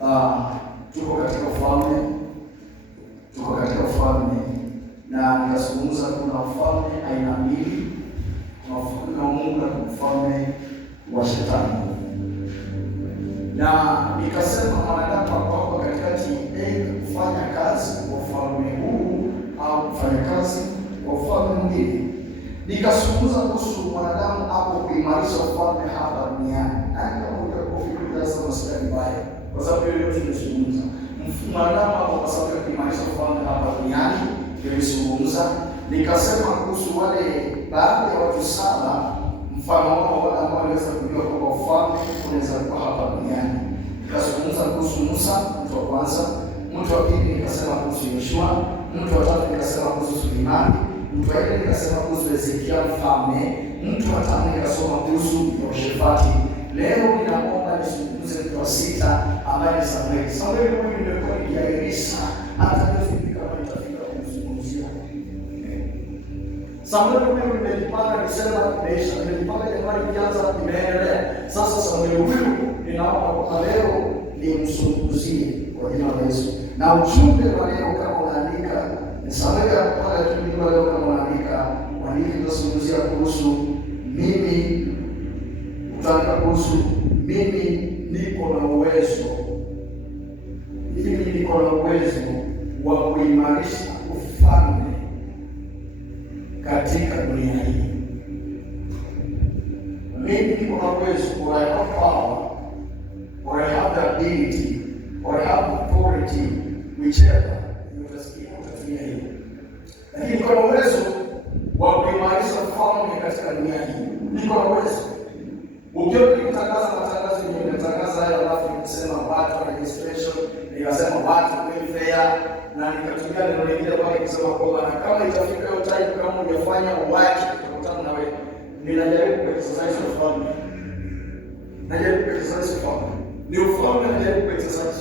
tuko katika ufalme na nikazungumza kuna ufalme aina mbili, kuna ufalme wa Mungu na ufalme wa Shetani, na nikasema mwanadamu ako katikati kufanya kazi kwa ufalme huu au kufanya kazi kwa ufalme mwingine. Nikazungumza kuhusu mwanadamu hapo kuimarisha ufalme hapa duniani. Kama utakufikiria sasa msikia vibaya, kwa sababu hiyo yote nimezungumza. Mwanadamu hapo kwa sababu ya kuimarisha ufalme hapa duniani nimezungumza. Nikasema kuhusu wale baadhi ya watu saba, mfano wao wale ambao waliweza kujua kwamba ufalme unaweza kuwa hapa duniani. Nikazungumza kuhusu Musa, mtu wa kwanza. Mtu wa pili nikasema kuhusu Yoshua. Mtu wa tatu nikasema kuhusu Sulemani. Mtu wa nne nikasema kuhusu Hezekia mfalme. Mtu wa tano nikasoma kuhusu Yehoshafati. Leo ninaomba nizungumze mtu wa sita ambaye ni Samueli. Samueli huyu ndio nikiairisha hata kufika kama nitafika kumzungumzia. Samueli huyu nimejipanga nisema maisha, nimejipanga jamani kianza imeendelea. Sasa Samueli huyu ninaomba kwa leo nimzungumzie kwa jina la Yesu. Na ujumbe wa leo kama unaandika Samueli pale tulikuwa leo kama unaandika tunazungumzia kuhusu mimi, utaandika kuhusu mimi niko na uwezo. Mimi niko na uwezo wa kuimarisha ufalme katika dunia hii. Mimi niko na uwezo, or I have power, or I have the ability, or I have authority, whichever utatumia hiyo. Lakini niko na uwezo wa kuimarisha ufalme katika dunia hii. Niko na uwezo. Ukiona nikitangaza matangazo nimetangaza haya, alafu nikisema watu registration, nikasema watu welfare, na nikatumia neno lingine pale nikisema kwamba kama itafika hiyo time kama unafanya uwaji tutakutana na wewe. Ninajaribu kuexercise ufalme. Najaribu kuexercise ufalme. Ni ufalme najaribu kuexercise.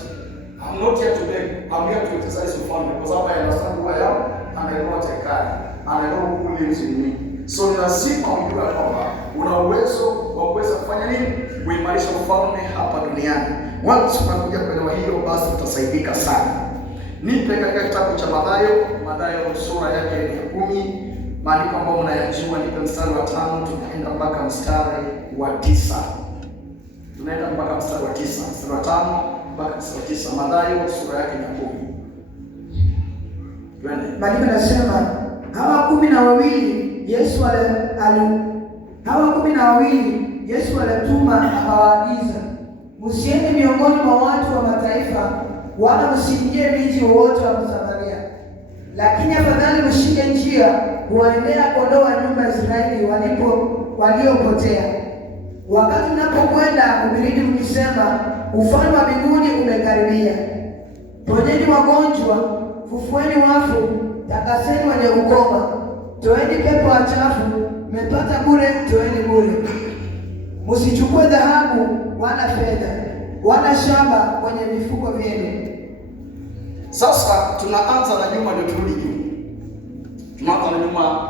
I'm not here to beg. I'm here to exercise ufalme because I understand who I am and I know what I can and I know who lives in me. So lazima ujue kwamba una uwezo wa kuweza kufanya nini? Kuimarisha ufalme hapa duniani. Once unakuja kuelewa hilo, basi utasaidika sana. Nipe katika kitabu cha Mathayo sura yake ya 10, maandiko ambayo mnayajua. Nipe mstari wa 5 tunaenda mpaka mstari wa 9. Tunaenda mpaka mstari wa 9, mstari wa 5 mpaka mstari wa 9. Mathayo sura yake ya 10. Maandiko yanasema hawa 12 Yesu alituma akawaagiza, msiende miongoni mwa watu wa mataifa, wala msiingie miji wowote wa Samaria, lakini afadhali mshike njia kuwaendea kondoo wa nyumba ya Israeli waliopotea. Wakati mnapokwenda hubirini mkisema, ufalme wa mbinguni umekaribia. Ponyeni wagonjwa, fufueni wafu, takaseni wenye ukoma, toeni pepo wachafu, mmepata bure, toeni bure. Msichukue dhahabu wala fedha wala shaba kwenye mifuko vyenu. Sasa tunaanza na nyuma ndio turudi juu. Tunaanza na nyuma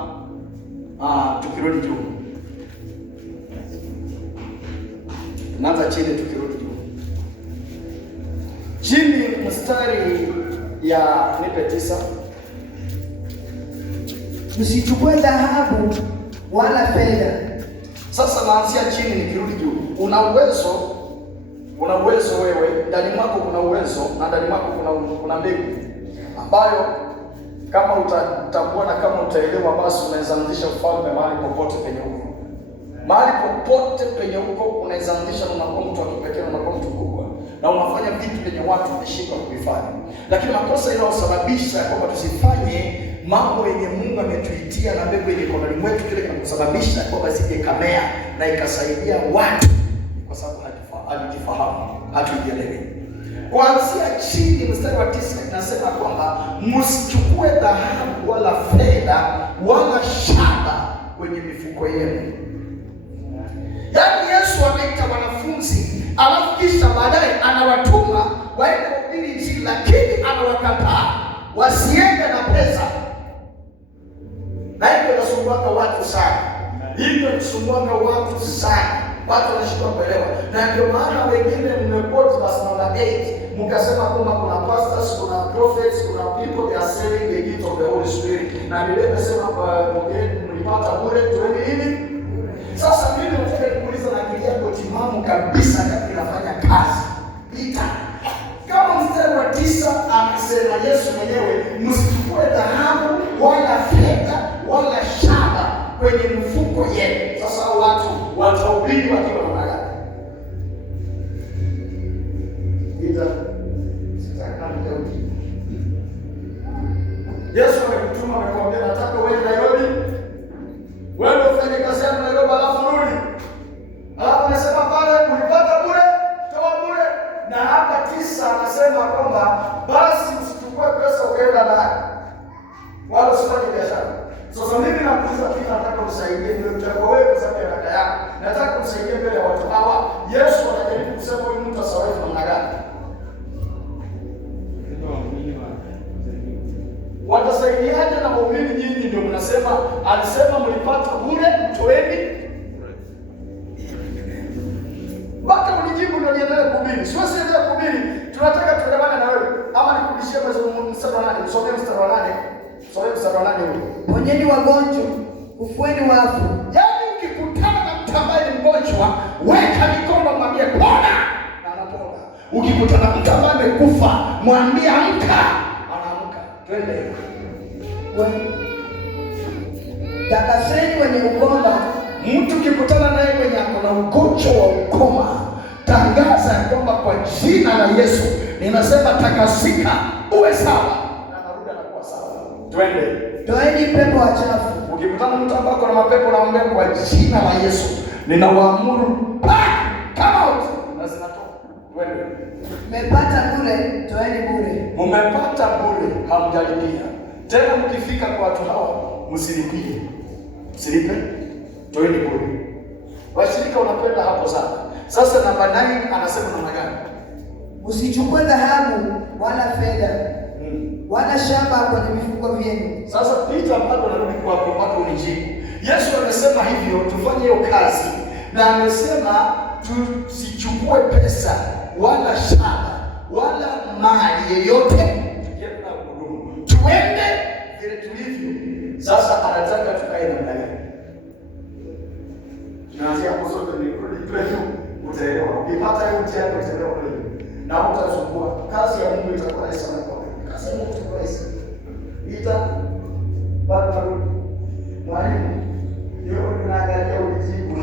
tukirudi juu. Tunaanza chini tukirudi juu. Chini mstari ya nipe 9. Msichukue dhahabu wala fedha. Sasa naanzia chini nikirudi juu. Una uwezo wewe, ndani mwako kuna uwezo na ndani mwako kuna mbegu ambayo kama utatambua na kama utaelewa, basi unaweza anzisha ufalme mahali popote penye uko. Mahali popote penye uko unaweza anzisha, na unakuwa mtu wa kipekee, na unakuwa mtu mkubwa, na unafanya vitu vyenye watu wameshindwa kuvifanya. Lakini makosa yanayosababisha kwamba tusifanye mambo yenye Mungu ametuitia na mbegu yenye iko ndani mwetu, kile kinachosababisha kwamba sije kamea na ikasaidia watu, kwa sababu hatujifahamu, hatujielewi. Kuanzia chini mstari wa 9 inasema kwamba msichukue dhahabu wala fedha wala shaba kwenye mifuko yenu. Yaani Yesu anaita wanafunzi, alafu kisha baadaye anawatuma waende kuhubiri Injili, lakini anawakataa wasiende na pesa. Na hivyo inasumbuaka watu sana. Hivyo inasumbuaka watu sana. Watu wanashindwa kuelewa. Na ndio maana wengine mmepoti verse number 8. mkasema kwamba kuna pastors, kuna prophets, kuna people they are selling the gift of the Holy Spirit. Na Biblia imesema mlipata bure, toeni nini? Sasa mimi nataka kuuliza na akili yako timamu kabisa kama inafanya kazi. Kama mstari wa 9 amesema Yesu mwenyewe, msichukue dhahabu wala fedha wala shaba kwenye mfuko yenu. Sasa watu watahubiri wakiwa na magari. Yesu amekutuma, amekwambia nataka uende Nairobi. Wewe ufanye kazi yako Nairobi alafu rudi. Alafu anasema pale ulipata bure, toa bure. Na hapa 9 anasema kwamba basi usichukue pesa ukaenda nayo. Wala usifanye biashara. Sasa mimi nakuuliza pia, nataka unisaidie ndio mtako wewe kwa sababu ya kaka yako. Nataka unisaidie mbele ya watu hawa. Yesu anajaribu kusema huyu mtu asawahi namna gani? Watasaidiaje na waumini nyinyi ndio mnasema alisema mlipata bure, toeni. Mpaka unijibu ndio niendelee kuhubiri. Siwezi endelea kuhubiri. Tunataka tuelewane na wewe. Ama nikurudishie mstari wa 8. Msomee mstari wa 8. Msomee mstari wa 8 huko. Ponyeni wagonjwa, ufueni wafu. Yaani ukikutana na mtu ambaye ni mgonjwa, weka mikono mwambie pona, na anapona. Ukikutana na mtu ambaye amekufa, mwambie amka, anaamka. Twende. Takaseni wenye ukoma. Mtu ukikutana naye mwenye ana ugonjwa wa ukoma, tangaza kwamba kwa jina la Yesu ninasema takasika, uwe sawa. Na narudi anakuwa sawa. Twende. Toeni pepo wachafu. Ukikutana mtu ambaye ana mapepo, naomba kwa jina la Yesu ninawaamuru kama wote na zinatoka. Twende. Mmepata bure, toeni bure. Mmepata bure, hamjalipia. Tena mkifika kwa watu hawa msilipie. Msilipe, toeni bure. Washirika unapenda hapo sana. Sasa namba 9 anasema namna gani? Usichukue dhahabu wala fedha wala shaba kwenye mifuko vyenu. Sasa Peter bado anarudi kwa mpaka unijibu. Yesu amesema hivyo tufanye hiyo kazi. Na amesema tusichukue pesa wala shaba wala mali yoyote. Tuende vile tulivyo. Sasa anataka tukae namna gani? Tunaanzia kusoma ni preview, utaelewa. Ukipata hiyo mtihani utaelewa kweli. Na utazungua. Kazi ya Mungu itakuwa rahisi sana kwa wewe. Kazi ya Mungu itakuwa rahisi. Bado mwalimu yeye anaangalia ujibu.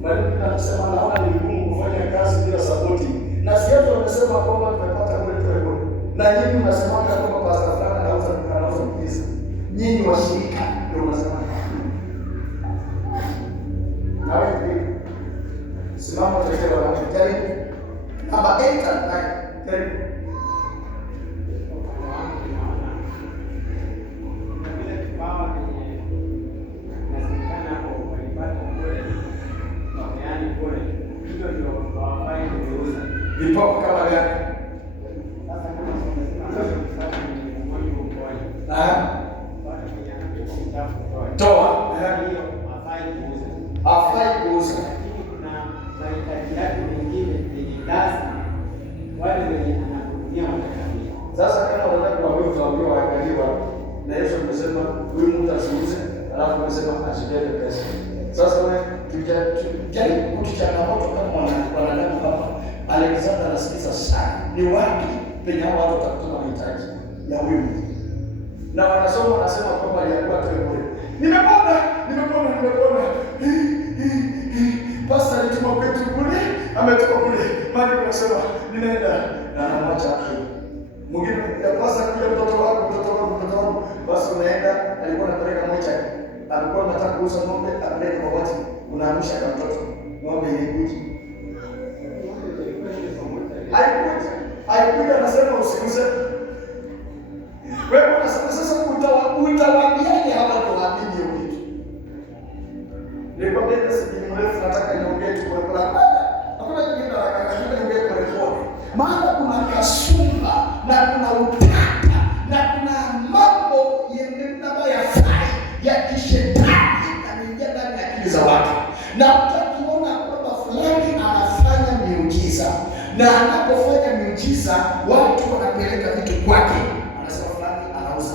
Mwalimu anasema naona ni ngumu kufanya kazi bila sapoti. Na sisi tunasema kwamba tumepata kule tuwe. Na nyinyi mnasema kwamba pasta fulani anauza pesa. Nyinyi washirika ndio mnasema. Na wewe simama tuelewa na karibu. Namba 8 na 9. Karibu. Vipo kama gani? Toa. Afai kuuza. Kuna mahitaji yake mengine yenye lazima wale wenye anahudumia watakamia. Sasa kama unataka kuambiwa utaambiwa waangaliwa. Na Yesu amesema huyu mtu asiuze, alafu amesema asibebe pesa. Sasa wewe tujaribu kutuchangamoto kama wanadamu hapa. Alexander anasikiza sana. Ni wapi penye hao watu watakuta mahitaji ya huyu? Na wanasoma wanasema kwamba alikuwa tu bure. Nimepona. Pastor alituma kwetu bure, ametoka bure. Mali tunasema ninaenda na anamwacha hapo. Mwingine ya pastor kuja mtoto wangu. Basi unaenda, alikuwa anapeleka mocha. Alikuwa anataka kuuza ng'ombe, apeleke kwa watu. Unaamsha kama mtoto. Ng'ombe ilikuja. Haikuja anasema usiuze. Wewe unasema sasa utawaambiaje hapa kwa waamini hiyo kitu? Niko mbele sisi mrefu nataka niongee tu kwa kwa. Hakuna kitu nataka niongee kwa report. Maana kuna kasumba na kuna utata na kuna mambo yanayofai ya kishetani yanaingia ndani ya akili za watu. Na utakiona fulani anafanya miujiza, na anapofanya miujiza watu wanapeleka vitu kwake, anasema fulani anauza.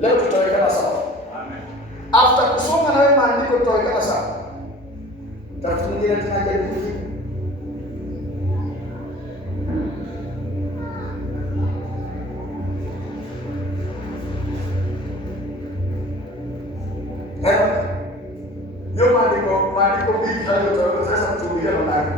Leo tutawekana sawa. Amen. After kusoma na wewe maandiko tutawekana sawa. Tatu nyingine tunajaribu kujibu. Hiyo maandiko mingi hayo tutaweza kutumia na nani.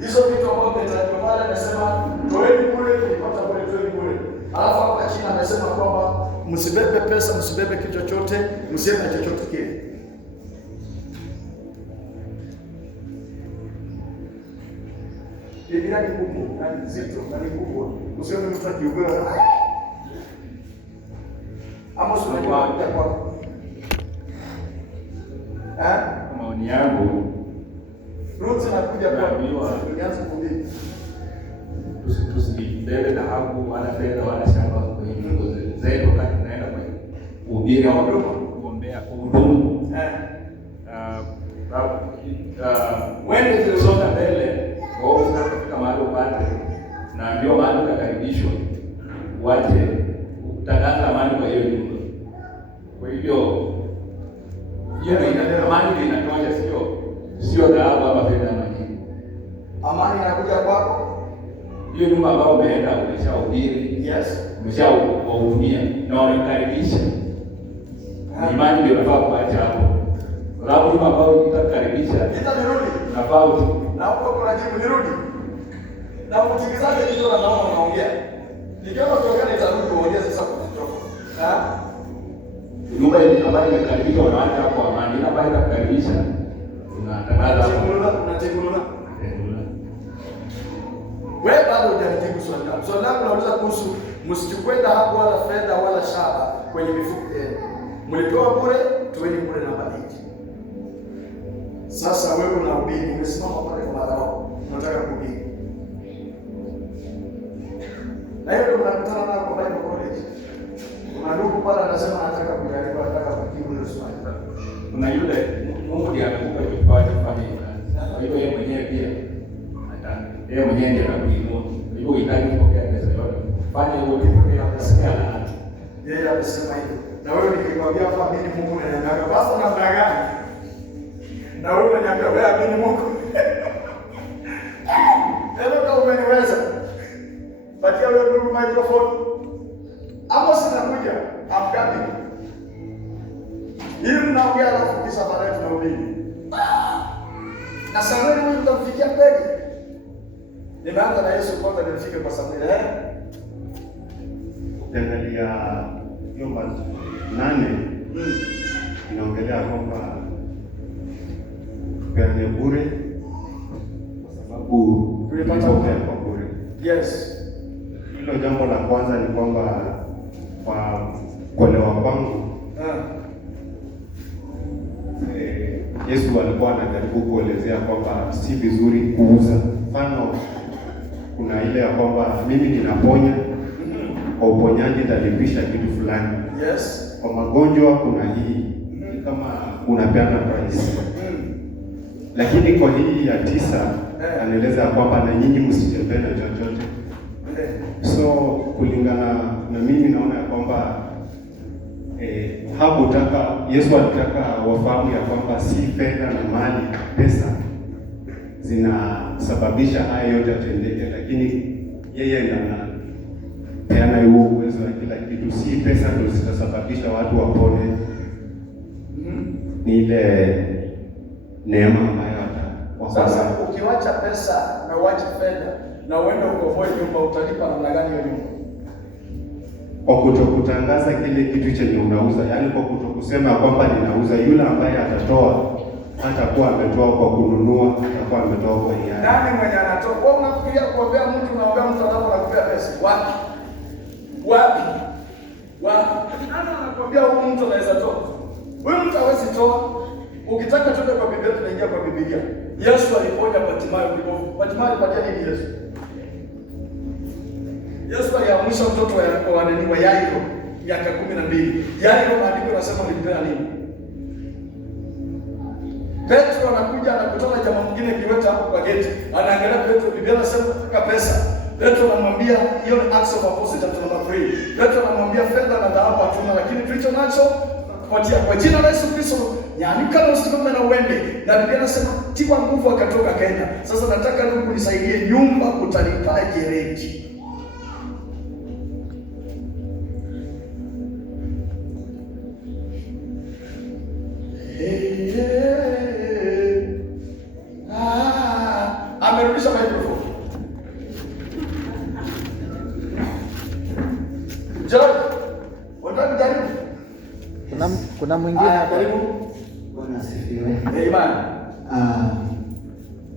Hizo vitu ambavyo nimetajwa pale, amesema toeni kule, tulipata kule, toeni kule. Alafu hapa chini amesema kwamba msibebe pesa, msibebe kitu chochote, msiende na chochote kile. Biblia ni kubwa, ni nzito, ni kubwa. Usione mtu akiugua. Ama usione kwa maoni yangu, Ruth anakuja kwa nianze kuhubiri. Tusibebe dhahabu wala fedha wala shamba kwenye nyumba zetu wakati tunaenda kwenye kuhubiri au kuombea huduma. Wende zilizonga mbele, wao tunafika mahali upate, na ndio mahali utakaribishwa, uache kutangaza amani kwa hiyo nyumba. Kwa hivyo hiyo amani inatoja, sio dhahabu ama fedha ama nini. Amani inakuja kwako. Hiyo nyumba ambayo umeenda umeshahubiri, umeshawahudumia na wamekukaribisha. Imani ndio unafaa kuacha hapo. Sababu nyumba ambayo itakukaribisha, nirudi. Unafaa na huko kuna jibu nirudi. Na mtikizaje kitu na naona unaongea. Nikiona kutoka nitarudi kuongea sasa kutoka. Nyumba ile ambayo imekaribishwa wanaacha hapo amani, ile ambayo itakaribisha unatangaza hapo. Unateguluna. Wewe bado hujanijibu swali langu. Swali langu nauliza kuhusu msichukue dhahabu wala fedha wala shaba kwenye mifuko yenu. Mlipewa bure, toeni bure namba 8. Sasa wewe unahubiri, umesimama pale kwa madhabahu, unataka kuhubiri. Na hiyo ndio mnakutana nao kwa Bible College. Kuna ndugu pale anasema anataka kujaribu, anataka kujibu hilo swali. Kuna yule Mungu ndiye amekupa kipaji kufanya hiyo kazi. Kwa hiyo yeye mwenyewe pia yeye mwenyewe ndiye anakuinua. Kwa hiyo unahitaji kupokea pesa yote. Fanya hiyo ukipokea pesa yako. Yeye amesema hivyo. Na wewe nikikwambia hapa mimi Mungu ananiambia basi namna gani? Na wewe unaniambia wewe amini Mungu. Leo kama umeniweza. Patia wewe ndugu microphone. Amos anakuja, amkati. Hii mnaongea alafu kisha baadaye tunahubiri. Na Samuel huyu tutamfikia kweli. Nimeanza na Yesu kwanza nifike kwa Samuel. Ukiangalia Yomba 8 inaongelea kwamba tupeane bure kwa sababu tulipata kwa bure. Yes. Hilo jambo la kwanza ni kwamba kwa kuolewa kwangu Yesu alikuwa anajaribu kuelezea kwamba si vizuri kuuza. Mfano, kuna ile ya kwamba mimi ninaponya, kwa uponyaji nitalipisha kitu fulani. Yes. Kwa magonjwa kuna hii kama unapeana price. Lakini kwa hii ya 9 anaeleza kwamba na nyinyi msitembee na chochote. So kulingana na mimi naona ya kwamba hakutaka Yesu alitaka wafahamu ya kwamba si fedha na mali, pesa zinasababisha haya yote yatendeke, lakini yeye anapeana huo uwezo wa kila kitu. Si pesa ndio zitasababisha watu wapone, ni ile neema ambayo sasa ukiwacha pesa na uache fedha na uende ukomoe nyumba, utalipa namna gani hiyo nyumba? Kwa kutokutangaza kile kitu chenye unauza, yaani kwa kutokusema kwamba ninauza. Yule ambaye atatoa hatakuwa ametoa kwa kununua, hatakuwa ametoa kwa hiari. Nani mwenye anatoa? Wewe unafikiria kuombea mtu, unaombea mtu alafu anakupea pesa. Wapi? Wapi? Nani anakuambia huyu mtu anaweza toa? Huyu mtu hawezi toa. Ukitaka tuende kwa Biblia, tunaingia kwa Biblia. Yesu aliponya Bartimayo kipofu. Bartimayo alipatia nini Yesu? Yesu aliamsha mtoto wa Yairo miaka 12. Yairo maandiko yanasema alimpea nini? Petro anakuja anakutana jamaa mwingine kiwete hapo kwa geti. Anaangalia Petro, Biblia inasema nataka pesa. Petro anamwambia hiyo ni Acts of Apostles chapter number 3. Petro anamwambia fedha na dhahabu hatuna, lakini tulicho nacho kupatia kwa jina la Yesu Kristo. Nyanyuka na usimame na uende. Na Biblia inasema tiwa nguvu akatoka akaenda. Sasa nataka ndugu nisaidie, nyumba utalipaje renti? Amerudisha microphone. George, unataka kujaribu? Kuna mwingine karibu. Bwana asifiwe. Amen.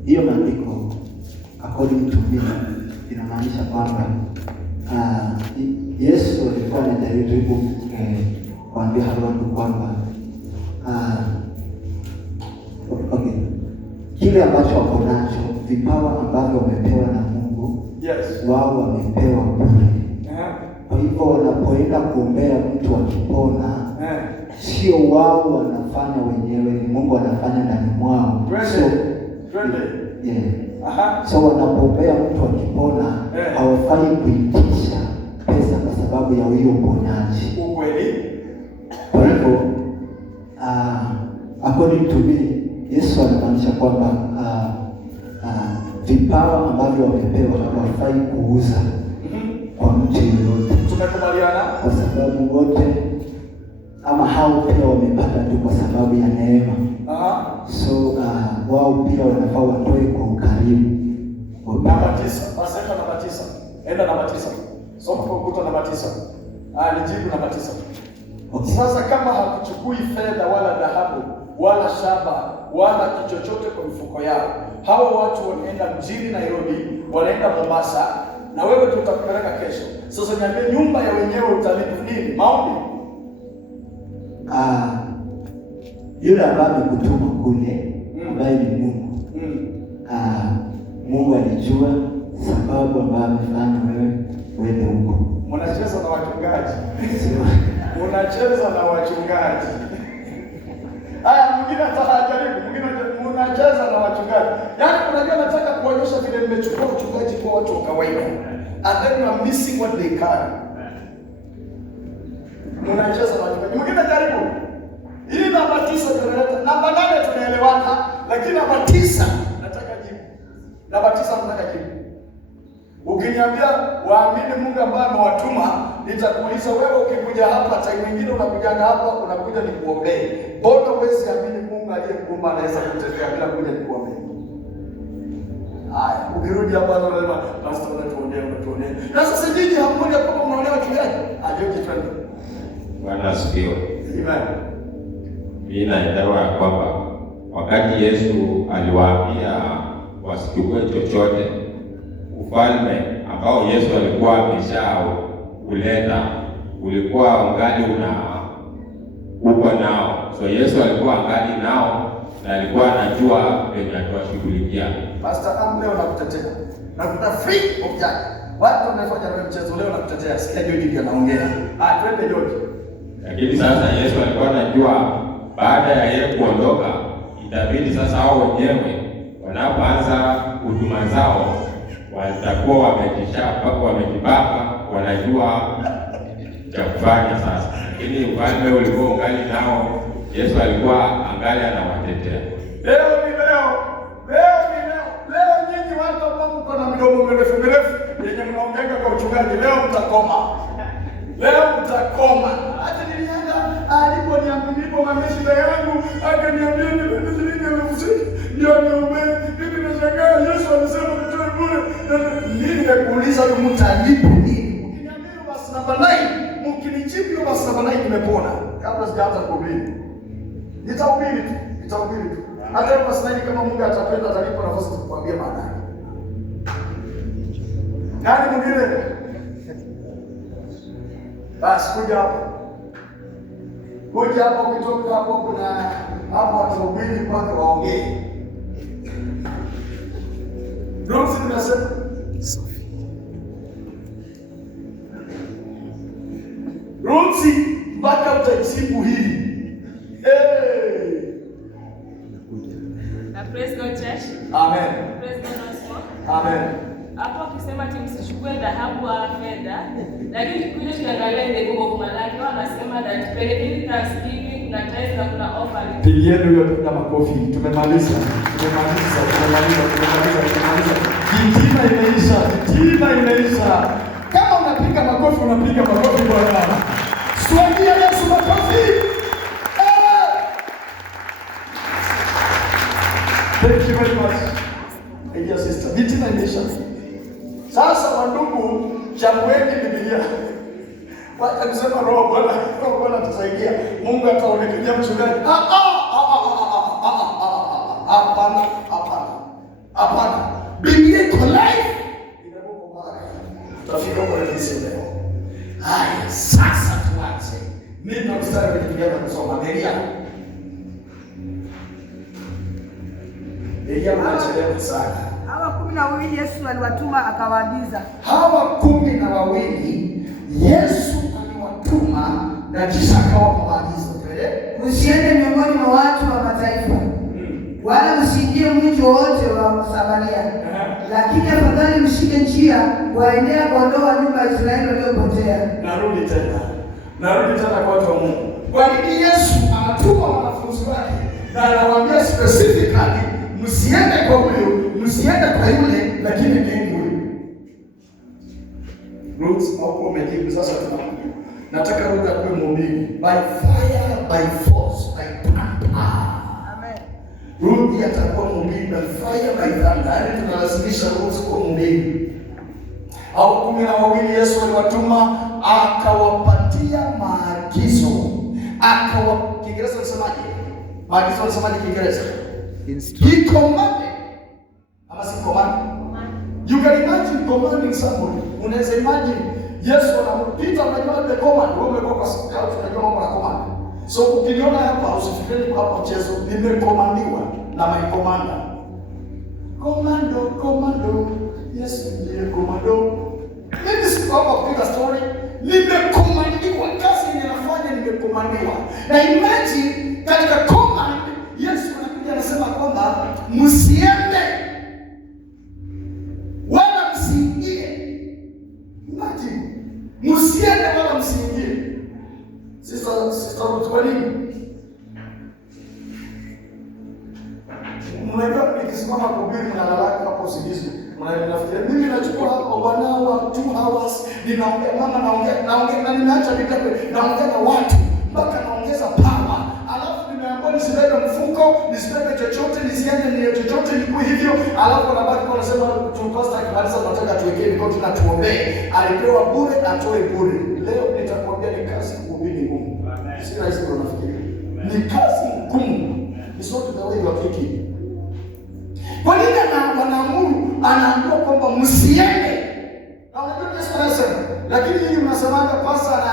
Hiyo maandiko according to me inamaanisha kwamba Yesu alikuwa anajaribu kuambia watu kwamba okay, kile ambacho wako nacho, vipawa ambavyo wamepewa na Mungu, yes, wao wamepewa bure. Kwa hivyo wanapoenda kuombea mtu akipona, sio wao wanafanya wenyewe, ni Mungu anafanya ndani mwao. So wanapoombea mtu akipona, hawafai kuitisha pesa kwa sababu ya hiyo uponyaji. Kwa hivyo according to me, Yesu anamaanisha kwamba vipawa ambavyo wamepewa hawafai kuuza kwa mtu yeyote. Tumekubaliana? Kwa sababu wote ama hao pia wamepata tu kwa sababu ya neema. So wao pia wanafaa watoe kwa ukarimu. Namba 9. Basi enda namba 9. Enda namba 9. Soma kwa ukuta namba 9. Nijibu namba 9. Okay. Sasa kama hakuchukui fedha wala dhahabu wala shaba wala kichochote kwa mifuko yao, hao watu wanaenda mjini Nairobi, wanaenda Mombasa, na wewe tutakupeleka kesho. Sasa niambie, nyumba ya wenyewe utalipa nini? Maombi. Yule ambaye amekutuma kule, ambaye ni Mungu. Mungu alijua sababu ambayo amefanya wewe uende huko. Mnacheza na wachungaji. Unacheza na wachungaji. Haya, mwingine atajaribu, mwingine unacheza na wachungaji. Yaani unajua nataka kuonyesha vile mmechukua uchungaji kwa watu wa kawaida. And then you are missing what they carry. Unacheza na wachungaji. Mwingine jaribu. Hii namba 9 tunaleta. Namba 8 tunaelewana, lakini namba 9 nataka jibu. Namba 9 nataka jibu. Ukiniambia waamini Mungu ambaye amewatuma, nitakuuliza wewe, ukikuja hapa time nyingine unakuja hapa, unakuja nikuombee. Mbona huwezi amini Mungu aliyekuumba anaweza kutetea bila kuja nikuombee? Haya, ukirudi hapa unasema pastor unatuonea. Na sasa nyinyi hammoja kama mnaonea wachungaji. Ajoje twende. Bwana asifiwe. Amen. Mimi naelewa kwamba wakati Yesu aliwaambia wasichukue chochote, ufalme ambao Yesu alikuwa ameshauleta ulikuwa ungali uko nao. So Yesu alikuwa angali nao na alikuwa anajua venye atawashughulikia. Pastor, leo nakutetea. Nakuta free of charge. Watu wanafanya na mchezo leo nakutetea. Sikia George ndiye anaongea. Twende George. Lakini sasa Yesu alikuwa anajua baada ya yeye kuondoka itabidi sasa hao wenyewe wanapoanza huduma zao watakuwa wamejipaka, wanajua cha kufanya sasa. Lakini ufalme ulikuwa ungali nao, Yesu alikuwa angali anawatetea. Leo nyinyi watu ambao mko na midomo mirefu yenye mnaongea kwa uchungaji, leo mtakoma. Hata nilienda aliponiaminipo mameshida yangu, akaniambia ndio niombe. Mimi nashangaa Yesu alisema nitoe bure. Mimi nimekuuliza mtalipo nini? Ukiniambia basi namba 9, mkinijibu basi namba 9 nimepona. Kabla sijaanza kuhubiri. Nitahubiri tu. Hata basi 9 kama Mungu atapenda atalipa nafasi kukwambia maana yake. Nani mwingine? Basi kuja hapo ukitoka hapo kuna hapo watu wawili kwanza waongee. Rumsi tunasema Rumsi mpaka utajibu hili. Praise God Church. Amen. Praise God also. Amen. Hapo akisema ati msichukue dhahabu wala fedha, lakini kikuja tukiangalia ile Google of Malaki wanasema that pelekeni Thanksgiving, kuna tithe na kuna offering. Pigieni huyo tena makofi. Tumemaliza. Kitima imeisha. Kama unapiga makofi Bwana. Swagia Yesu makofi. Thank you very much. Dear sister, kitima imeisha. Sasa wandugu, chagueni Biblia. Wacha kusema roho Bwana tusaidia. Mungu ataonekania mchungaji. Hapana. Biblia iko live. Tutafika kwa hizo leo. Haya, sasa tuanze. Mimi nakustari kwenye Biblia kusoma Biblia. Biblia mnachelewa sana. Hawa 12 Yesu aliwatuma akawaagiza. Hawa 12 Yesu aliwatuma na kisha akawapa maagizo. Msiende miongoni mwa watu wa mataifa. Wala msiingie mji wowote wa Samaria. Lakini afadhali mshike njia waendea kuondoa nyumba ya Israeli waliopotea. Narudi tena kwa watu wa Mungu. Kwa nini Yesu anatuma wanafunzi wake na anawaambia specifically msiende kwa huyo, msiende kwa yule, lakini nendeni huyo. Ruth au umejibu sasa tunakuja. Nataka Ruth akuwe mhubiri by fire, by force, by power. Amen. Ruth atakuwa mhubiri by fire, by thunder. Yaani tunalazimisha Ruth kuwa mhubiri. Au 12 Yesu aliwatuma akawapatia maagizo. Kiingereza unasemaje? Maagizo unasemaje Kiingereza? He commanded. Ama si command? You can imagine commanding somebody. Unaweza imagine Yesu anampita unajua the command. Wewe umekuwa kwa scout unajua mambo ya command. So ukiniona hapa usifikiri kwa hapa mchezo, nimekomandiwa na my commander. Commando. Yesu ndiye commando. Mimi si hapa kupiga story. Nimekomandiwa, kazi ninafanya nimekomandiwa. Na imagine katika command Yesu anakuja anasema kwamba msiende wala msiingie. Imagine msiende wala msiingie. Sister kwa nini? Mnajua nikisimama kuhubiri mnalalaka hapo usingizi. Mnafikiria mimi nachukua wanao 2 hours ninaongea mama naongea na ninaacha vitabu naongea na watu mpaka naongeza power. Alafu nimeambiwa nisibebe mfuko, nisibebe chochote, nisiende ni chochote niku hivyo. Alafu anabaki kwa anasema tu pastor akimaliza tunataka tuwekee mikono na tuombee. Alipewa bure atoe bure. Leo nitakwambia ni kazi kuhubiri ngumu. Si rahisi kwa nafikiri. Ni kazi ngumu. It's not the way you are thinking. Kwa nini anaamuru kwamba msiende? Na unajua Yesu anasema, lakini nyinyi mnasemaga pasa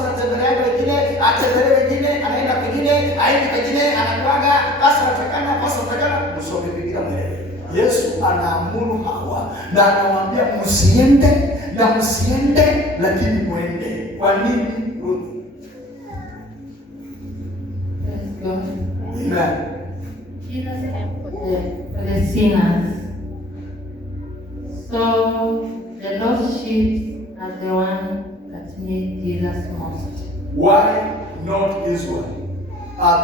anatembelea wengine, atembelea wengine, anaenda kwingine, aende kwingine, anakuaga pasa atakana, msome Biblia mwenyewe. Yesu anaamuru hawa na anawaambia msiende lakini muende. Kwa nini? Amen. Jesus came for the sinners. So the lost sheep are the one that need Jesus most. Why not this one?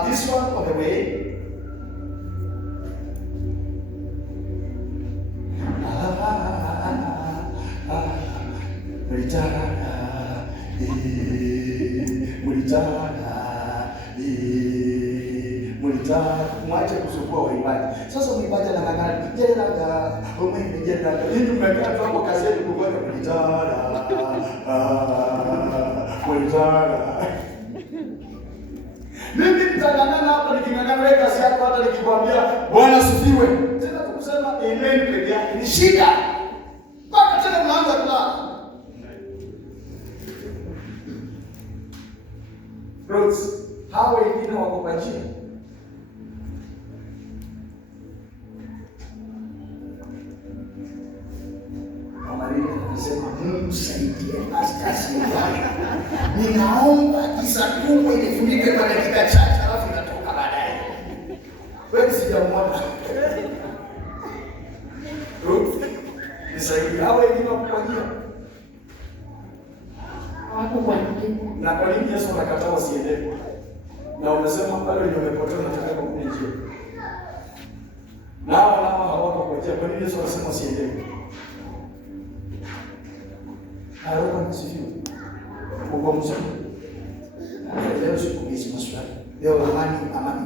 This one on the way. Mwache kusumbua waimbaji. Sasa mwimbaji anang'ang'ana, Hii mmekaa tu hapo kazi yetu kungoja kulitara. Mimi nitang'ang'ana hapa niking'ang'ana wewe kazi yako hata nikikwambia Bwana asifiwe. Tena tukusema amen peke yake ni shida. Mpaka tena mnaanza kulala. Roots, hao wengine wako kwa njia. Anasema Mungu saidie askasi mbaya. Ninaomba kisa kubwa ilifunike kwa dakika chache alafu inatoka baadaye. Wewe sijamu moja. Nisaidie. Hao wengine wakufanyia. Wako kwa nini? Na kwa nini Yesu anakataa wasiende? Na umesema pale wenye wamepotea nataka kwa njia. Nao hawako kwa njia. Kwa nini Yesu anasema wasiende? Haroba msifiwe. Mungu mzuri. Leo sikuulizi maswali. Leo amani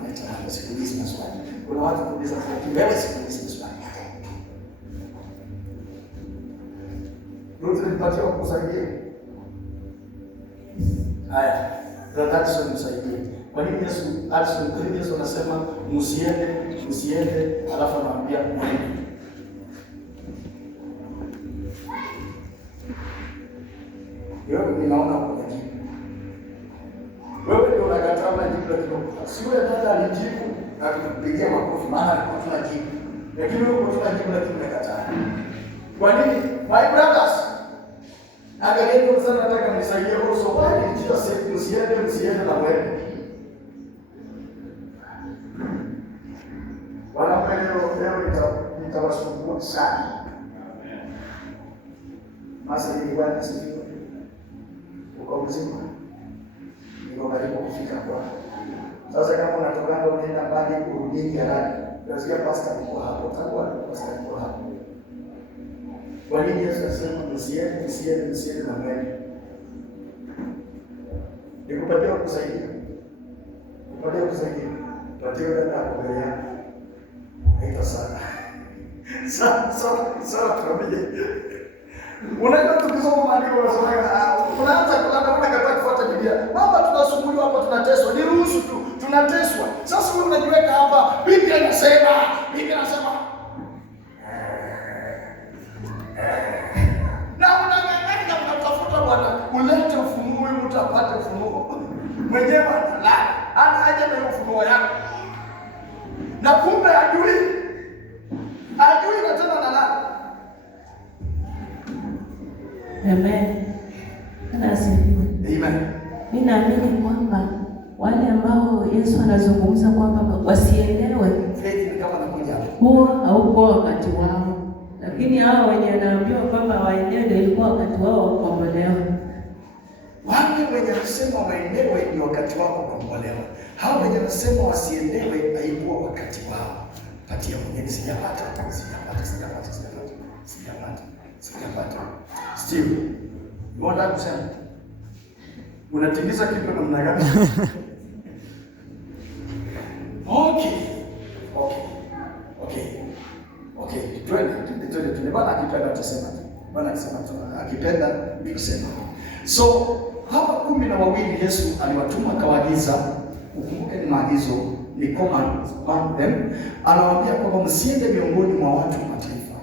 inataka sikuulizi maswali. Kuna watu kuuliza kwa wewe sikuulizi maswali. Ndio tunapatia kusaidia. Haya, brother msaidie. Kwa nini Yesu anasema msiende, alafu anaambia mwende? Wewe ninaona kuna jibu. Wewe ndio unakataa majibu ya kiroho. Sio ya dada alijibu na kukupigia makofi maana alikuwa tunajibu. Lakini wewe uko tunajibu lakini unakataa. Kwa nini? My brothers, angalia sana nataka nisaidie also why Jesus said msiende na wewe. Leo nitawasumbua sana. Masa ni Bwana sifiwe. Uko mzima. Niko karibu kufika kwa. Sasa kama unatokana unaenda mbali kurudi haraka. Unasikia pastor yuko hapo. Takuwa pastor yuko hapo. Kwa nini Yesu anasema msiende na wewe? Nikupatia kusaidia. Tupatie dada hapo mbele yako. Haita sana. Sasa tuambie. Unajua tukisoma maandiko unasoma unaanza kulanda unakataa kufuata Biblia. Baba tunasumbuliwa hapa tunateswa. Niruhusu tu tunateswa. Sasa wewe unajiweka hapa Biblia inasema na unang'ang'ana na unatafuta Bwana ulete ufunuo ili utapate ufunuo. Mwenyewe analala. Ana haja na ufunuo yako. Na kumbe ajui na tena analala. Amen. Asifiwe. Amen. Mimi naamini kwamba wale ambao Yesu anazungumza kwamba wasielewe, huo haukuwa wakati wao. Lakini hao wenye anaambiwa kwamba waelewe ilikuwa wakati wao wa kuombolewa. Wale wenye wanasema waelewe ni wakati wao wa kuombolewa. Hao wenye wanasema wasielewe haikuwa wakati wao. Patia mwenyewe sijapata. Steve, unataka kusema? Unatimiza kitu namna gani? Okay. Twende. Bwana akipenda tusema. Bwana akisema akipenda tusema. So, hawa 12 Yesu aliwatuma akawaagiza, ukumbuke ni maagizo, ni command them. Anawaambia kwamba msiende miongoni mwa watu wa mataifa.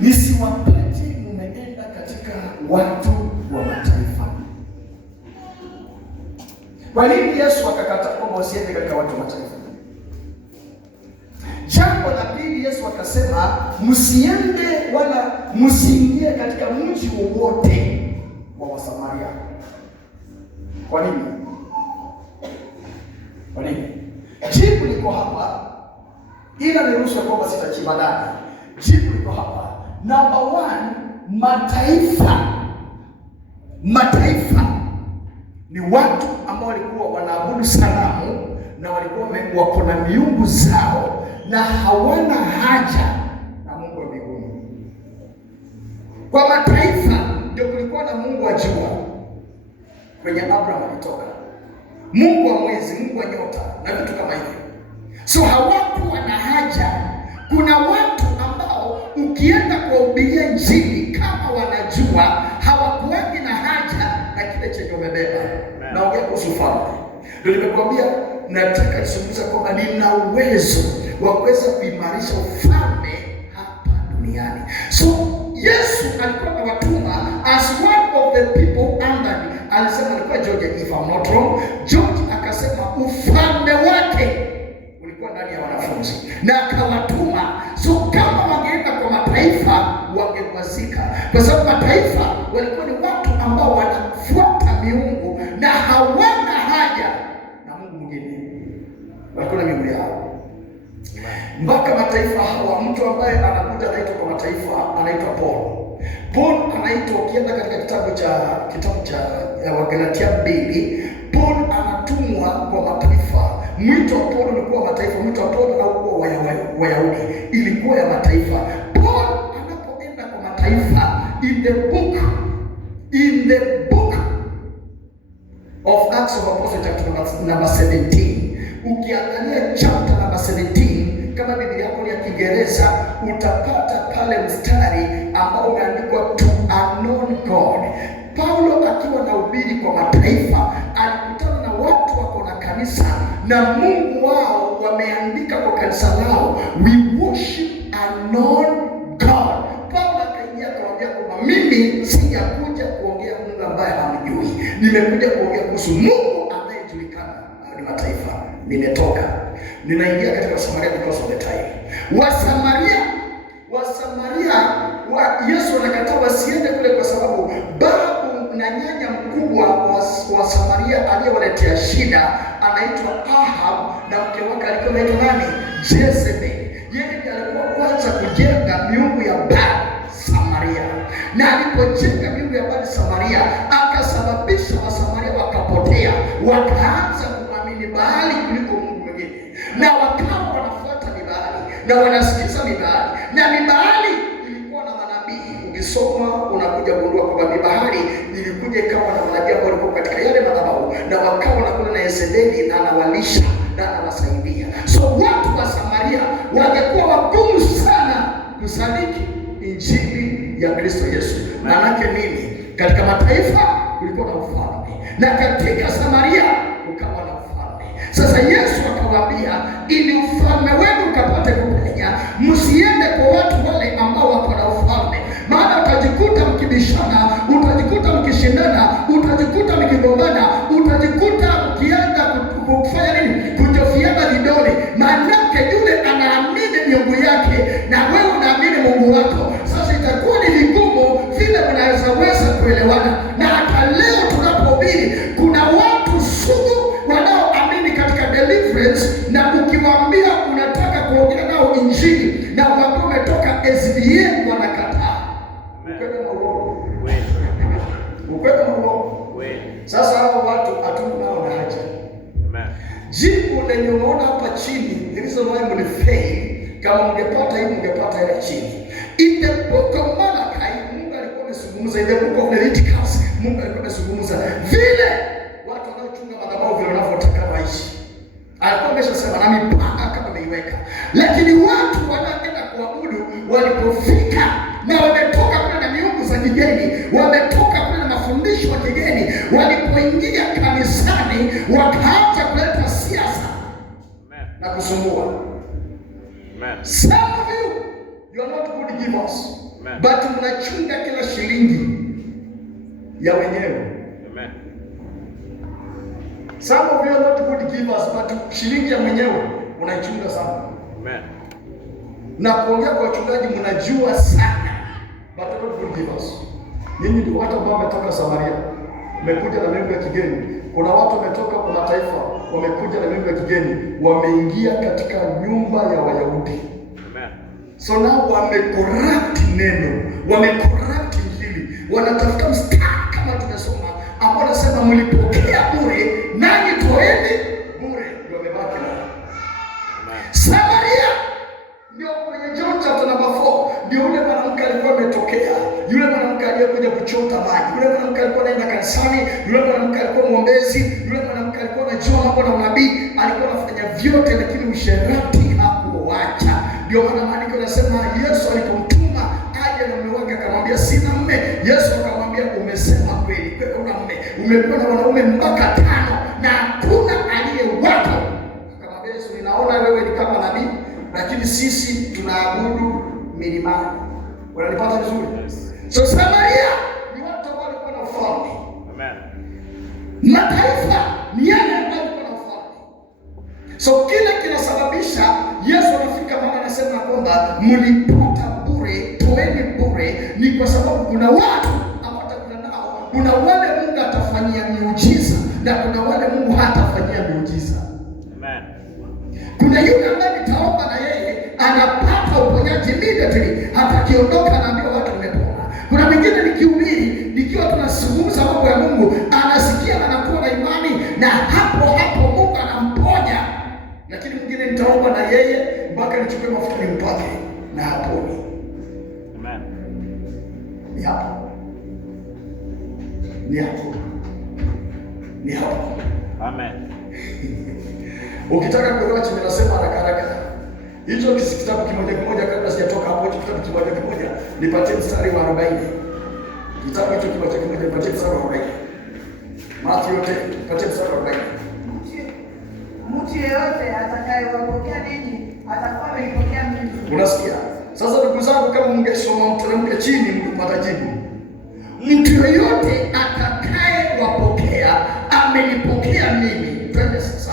Nisiwapate mmeenda katika watu wa mataifa. Kwa nini Yesu akakataa kwamba wasiende katika watu wa mataifa? Jambo la pili, Yesu akasema msiende wala msiingie katika mji wowote wa Wasamaria. Kwa nini? Jibu liko hapa, ila niruhusu kwamba sitachimba ndani. Jibu liko hapa. Number 1, mataifa ni watu ambao walikuwa wanaabudu sanamu na walikuwa wako na miungu zao na hawana haja na Mungu wa mbinguni. Kwa mataifa ndio kulikuwa na Mungu wa jua kwenye Abraham alitoka, Mungu wa mwezi, Mungu wa nyota na vitu kama hivyo. So hawakuwa na haja. Kuna watu ambao ukienda kuhubiria Injili kama wanajua hawakuangi na haja na kile chenye umebeba. Naongea kuhusu ufalme. Ndio nimekwambia nataka nisungumza kwamba nina uwezo wa kuweza kuimarisha ufalme hapa duniani. So Yesu alikuwa anawatuma as one of the people under me. Alisema alikuwa George, if I'm not wrong. George akasema ufalme wake ulikuwa ndani ya wanafunzi na akawatuma. So kama wangeenda kwa mataifa wangekwazika, kwa sababu mataifa walikuwa ni watu ambao wanafuata miungu na hawana haja na Mungu mwingine. Walikuwa na miungu yao. mpaka mataifa hawa. Mtu ambaye anakuja anaitwa kwa mataifa anaitwa Paul. Paul anaitwa, ukienda katika kitabu cha Wagalatia 2, Paul anatumwa kwa mataifa. Mwito wa Paul ulikuwa mataifa, mwito wa Paul haukuwa Wayahudi, ilikuwa ya mataifa. Paul anapoenda kwa mataifa, in the book of Acts of Apostles chapter number 17, ukiangalia chapter number 17 kama Biblia yako ya Kiingereza, utapata pale mstari ambao umeandikwa to a known God. Paulo akiwa na ubiri kwa mataifa alikutana na watu wako na kanisa na Mungu wao wameandika kwa kanisa lao, we worship a known God. Paulo akaingia akamwambia kwamba mimi sijakuja kuongea Mungu ambaye hamjui, nimekuja kuongea kuhusu Mungu anayejulikana ni mataifa. Nimetoka, ninaingia katika Samaria because of the time. Wasamaria Yesu anakataa wasiende kule kwa sababu babu na nyanya mkubwa wa Samaria aliyewaletea shida anaitwa Ahab, na mke wake alikuwa anaitwa nani? Jezebel. Yeye ndiye alikuwa kwanza kujenga miungu ya Baal Samaria, na alipojenga miungu ya Baal Samaria akasababisha Wasamaria wakapotea, wakaanza kuamini Baali kuliko Mungu mwingine, na wakawa wanafuata Baali na wanasikiza Baali, na Baali ilikuwa na manabii. Ukisoma unakuja kugundua kwamba Baali ilikuja ikawa na manabii ambao walikuwa katika yale madhabahu, na wakawa wanakula na Yezebeli na anawalisha na anawasaidia. So watu wa Samaria wangekuwa wagumu sana kusadiki injili ya Kristo Yesu. Maana yake nini? Katika mataifa kulikuwa na ufalme, na katika Samaria ukawa na ufalme. Sasa Yesu akawaambia, ili ufalme wenu ukapate kupenya, msiende kwa watu wale ambao wako na ufalme, maana utajikuta mkibishana, utajikuta mkishindana, utajikuta mkigombana, utajikuta mkianza kufanya nini? Kujofiana vidole. Maana yule anaamini miungu yake na wewe unaamini Mungu wako. Sasa itakuwa ni vigumu vile mnaweza kuelewana. Na hata leo tunapohubiri kuna watu sugu wanaoamini katika deliverance, na ukiwaambia unataka kuongea nao injili na waambie umetoka SDA wanakataa. Ukweli na uongo. Sasa hao watu hatunao na haja. Jibu lenye unaona hapa chini, the reason why mlifail, kama mngepata hii mngepata ile chini. In the book of Malachi, Mungu alikuwa anazungumza, in the book of Leviticus, Mungu alikuwa anazungumza vile watu wanaochunga madhabahu vile wanavyotaka waishi. Alikuwa ameshasema na mipaka kama ameiweka. Lakini watu wanaenda kuabudu walipofika na wametoka kule na miungu za kigeni, wametoka kule na mafundisho ya kigeni, walipoingia kanisani wakaanza kuleta siasa na kusumbua. Some of you are not good givers, but unachunga kila shilingi ya wenyewe. Some of you are not good givers, but shilingi ya mwenyewe unaichunga sana. Na kuongea kwa wachungaji mnajua sana, but not good givers. Nyinyi ndio watu ambao wametoka Samaria, wamekuja na miungu ya kigeni. Kuna watu wametoka kwa mataifa, wamekuja na miungu ya kigeni, wameingia katika nyumba ya Wayahudi. So now wamecorrupt neno, wamecorrupt injili, wanatafuta mstari kama tumesoma ambao anasema mlipokea bure nanyi toeni bure, ndio wamebaki na Samaria. Ndio kwenye John chapter number 4, ndio yule mwanamke alikuwa ametokea, yule mwanamke aliyekuja kuchota maji, yule mwanamke alikuwa anaenda kanisani, yule mwanamke alikuwa mwombezi, yule mwanamke alikuwa anajua mambo na unabii, alikuwa anafanya vyote, lakini usherati hakuacha. Ndio maana maandiko yanasema Yesu alipomtuma aje na mume wake akamwambia sina mume, Yesu akamwambia umesema kweli, wewe una mume, umekuwa na wanaume mpaka 5 na hakuna aliyewako. Akamwambia Yesu, ninaona wewe ni kama nabii, lakini sisi tunaabudu milimani. Unanipata vizuri? So Samaria ni watu ambao walikuwa na ufalme. Mataifa ni yale ambayo walikuwa na ufalme. So kile kinasababisha Yesu anafika mahali anasema kwamba mlipata bure, toeni bure, ni kwa sababu kuna watu ambao watakula nao. Kuna wale Mungu atafanyia miujiza na kuna wale Mungu hatafanyia miujiza. Kuna yule ambaye nitaomba na yeye anapata uponyaji immediately, hata akiondoka anaambia watu nimepona. Kuna mwingine nikihubiri, nikiwa tunazungumza mambo ya Mungu, anasikia na anakuwa na imani, na hapo hapo Mungu anamponya. Lakini mwingine nitaomba na yeye mpaka nichukue mafuta nimpake na haponi. Amen. Ni hapo. Ni hapo. Ni hapo. Amen. Ukitaka kuelewa chenye nasema haraka, hicho kitabu kimoja kabla sijatoka hapo, hicho kitabu kimoja nipatie mstari wa 40. Kitabu hicho kimoja nipatie mstari wa 40. Mathayo yote nipatie mstari wa 40. Mtu yeyote atakayewapokea ninyi atakuwa amenipokea mimi. Unasikia? Sasa ndugu zangu, kama mngesoma mteremke chini mtapata jibu. Mtu yeyote atakayewapokea amenipokea mimi. Twende sasa.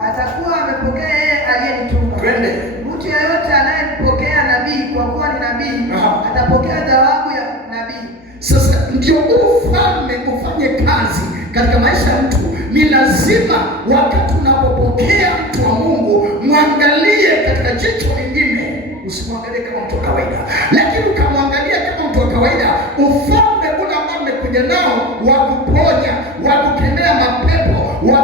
Atakuwa amepokea yeye aliyenituma. Twende. Mtu yeyote anayempokea nabii kwa kuwa ni nabii, atapokea thawabu ya nabii. Sasa ndio ufalme ufanye kazi katika maisha ya mtu. Ni lazima wakati unapopokea mtu wa Mungu, mwangalie katika jicho lingine. Usimwangalie kama mtu wa kawaida, lakini ukamwangalia kama mtu wa kawaida. Ufalme ule ambao umekuja nao wa kuponya, wa kukemea mapepo, wa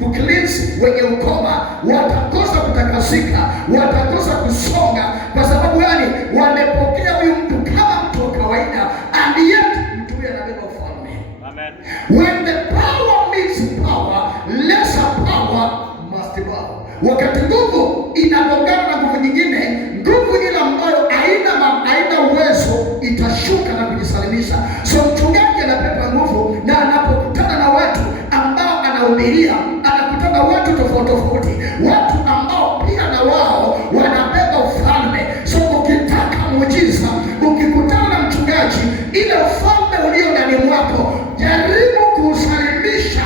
kukilinzi wenye ukoma, watakosa kutakasika, watakosa kusonga. Kwa sababu gani? Wamepokea huyu mtu kama mtu wa kawaida, and yet mtu huyu anabeba ufalme. Amen. When the power meets power, lesser power must bow. Wakati nguvu inagongana na nguvu nyingine, nguvu ile ambayo haina uwezo itashuka na kujisalimisha. So mchungaji anapepa nguvu, na anapokutana na watu ambao anahubiria, anakutana watu tofauti, watu ambao pia na wao wanabeba ufalme. So ukitaka muujiza, ukikutana na mchungaji, ile ufalme ulio ndani mwako, jaribu kusalimisha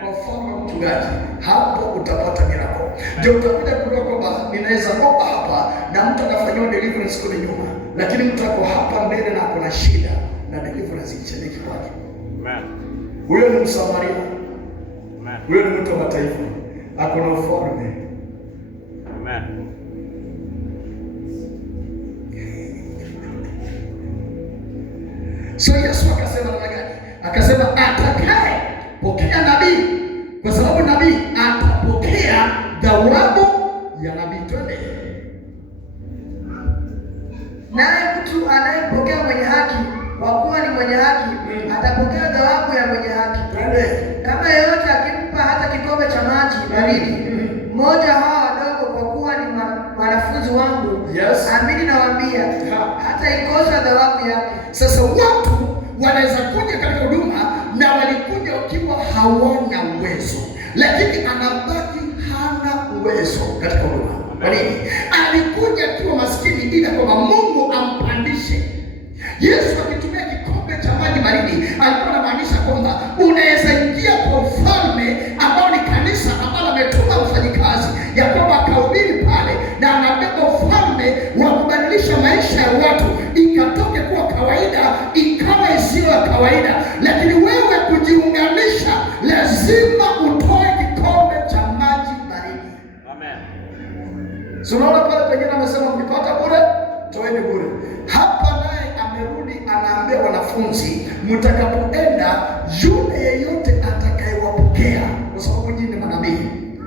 kwa ufalme wa mchungaji. Hapo utapata miracle. Ndio utakuja kujua kwamba ninaweza omba hapa na mtu anafanywa deliverance kule nyuma, lakini mtu ako hapa mbele na ako na shida na deliverance ichendeki kwake. Amen. Huyo ni Msamaria. Amen. Huyo ni mtu wa mataifa, ako na ufalme. Amen. So Yesu akasema namna gani? Akasema atakaye pokea nabii, kwa sababu nabii atapokea thawabu ya nabii. Twende. Naye mtu anayempokea mwenye haki kwa kuwa ni mwenye haki, atapokea thawabu ya mwenye haki. Twende. Kama yeyote akimpa hata kikombe cha maji baridi mmoja hawa wadogo, kwa kuwa ni wanafunzi wangu, Yes. amini nawaambia, hata ikosa thawabu yake. Sasa watu wanaweza kuja katika huduma na walikuja wakiwa hawana uwezo, lakini anabaki hana uwezo katika huduma. Kwa nini? Alikuja akiwa maskini ili kwamba Mungu ampandishe. Yesu akitumia kikombe cha maji baridi alikuwa anamaanisha kwamba unaweza ingia kwa ufalme ambao ni kanisa ambalo ametuma mfanyikazi ya kwamba akahubiri pale, na anabeba ufalme wa kubadilisha maisha ya watu, ikatoke kuwa kawaida ikawa isiyo ya kawaida. Lakini wewe kujiunganisha, lazima utoe kikombe cha maji baridi. Amen. So unaona pale pengine amesema mkipata bure, toeni bure. Hapa naye amerudi anaambia wanafunzi, mtakapoenda, yule yeyote atakayewapokea, kwa sababu nyinyi ni manabii,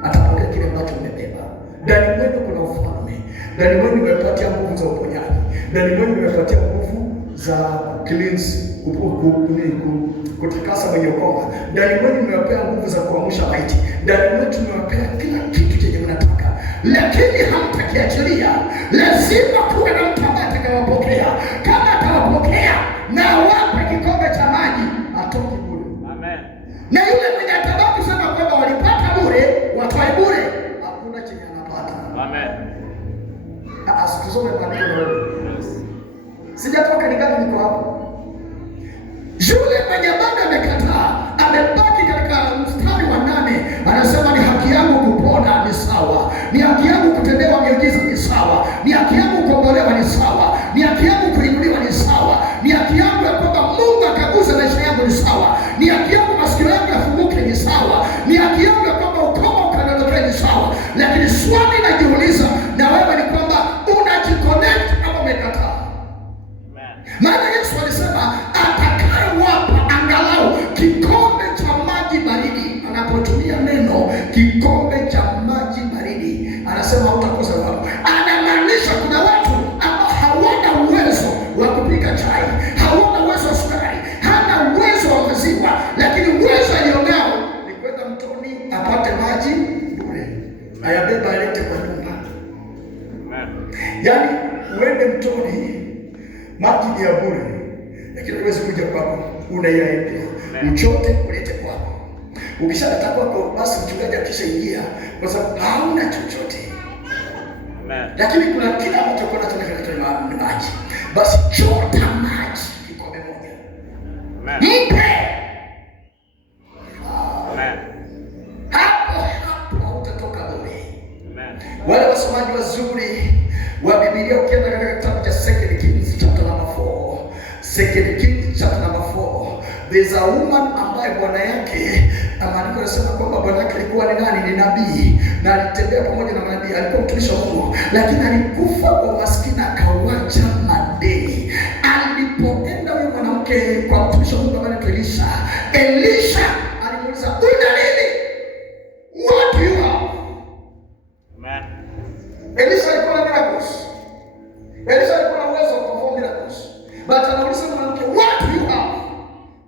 atapokea kile ambacho mmebeba. Ndani mwenu kuna ufalme. Ndani mwenu mmepatia nguvu za uponyaji. Ndani mwenu mmepatia nguvu za cleanse, kutakasa mwenye ukoma. Ndani mwenu mmewapea nguvu za kuamsha maiti. Ndani mwenu mmewapea kila kitu chenye mnataka, lakini hamtakiachilia. Lazima kuwe na mtu ambaye atakayewapokea. Kama atawapokea na wape kikombe cha maji, atoke bure. Amen. Na yule mwenye atabaki kusema kwamba walipata bure, watoe bure, hakuna chenye anapata. Amen. Tusome maandiko na wewe. Sijatoka ni gani niko hapo. Yule mwenye bado amekataa, amebaki katika mstari wa 8, anasema ni haki yangu kupona, ni sawa. Ni haki yangu kutendewa miujiza, ni sawa. Ni haki yangu kuombolewa, ni sawa. Ni haki yangu kuinuliwa, ni sawa. Ni haki yangu ya kwamba Mungu akagusa maisha yangu, ni sawa. Ni haki yangu masikio yangu yafunguke, ni sawa. Ni haki yangu ya kwamba ukoma ukanondokea, ni ni sawa, lakini swali najiuliza na wewe ni kwamba unajiconnect ama umekataa? Maana Yesu alisema atakayewapa angalau kikombe cha maji baridi, anapotumia neno kikombe cha maji baridi anasema hautakosa wao. Anamaanisha kuna watu ambao hawana uwezo wa kupika chai, hawana uwezo wa sukari, hana uwezo wa maziwa, lakini uwezo alionao ni kwenda mtoni apate maji bure, ayabeba alete kwa nyumba. Yaani uende mtoni, maji ni ya bure, lakini huwezi kuja kwako, unaiaendea uchote ulete kwako. Ukishaleta kwako, basi mchungaji akishaingia, kwa sababu hauna chochote. Lakini kuna kila mtu kwa nataka katika maji, basi chota maji kikombe moja, mpe. Hapo hautatoka bure. Wale wasomaji wazuri wa Biblia, ukienda katika kitabu cha 2 Kings chapter number 4, 2 Kings chapter number 4, there's a woman ambaye bwana yake, maandiko yanasema kwamba bwana yake alikuwa ni nani? Ni nabii, na alitembea pamoja na manabii, alikuwa mtumishi wa Mungu, lakini alikufa kwa maskini, akawacha madeni. Alipoenda huyo mwanamke kwa mtumishi wa Mungu ambaye anaitwa Elisha, Elisha alimuuliza, una nini? What do you have? Amen. Elisha alikuwa na miracles. Elisha alikuwa na uwezo wa perform miracles. But anauliza mwanamke, what do you have?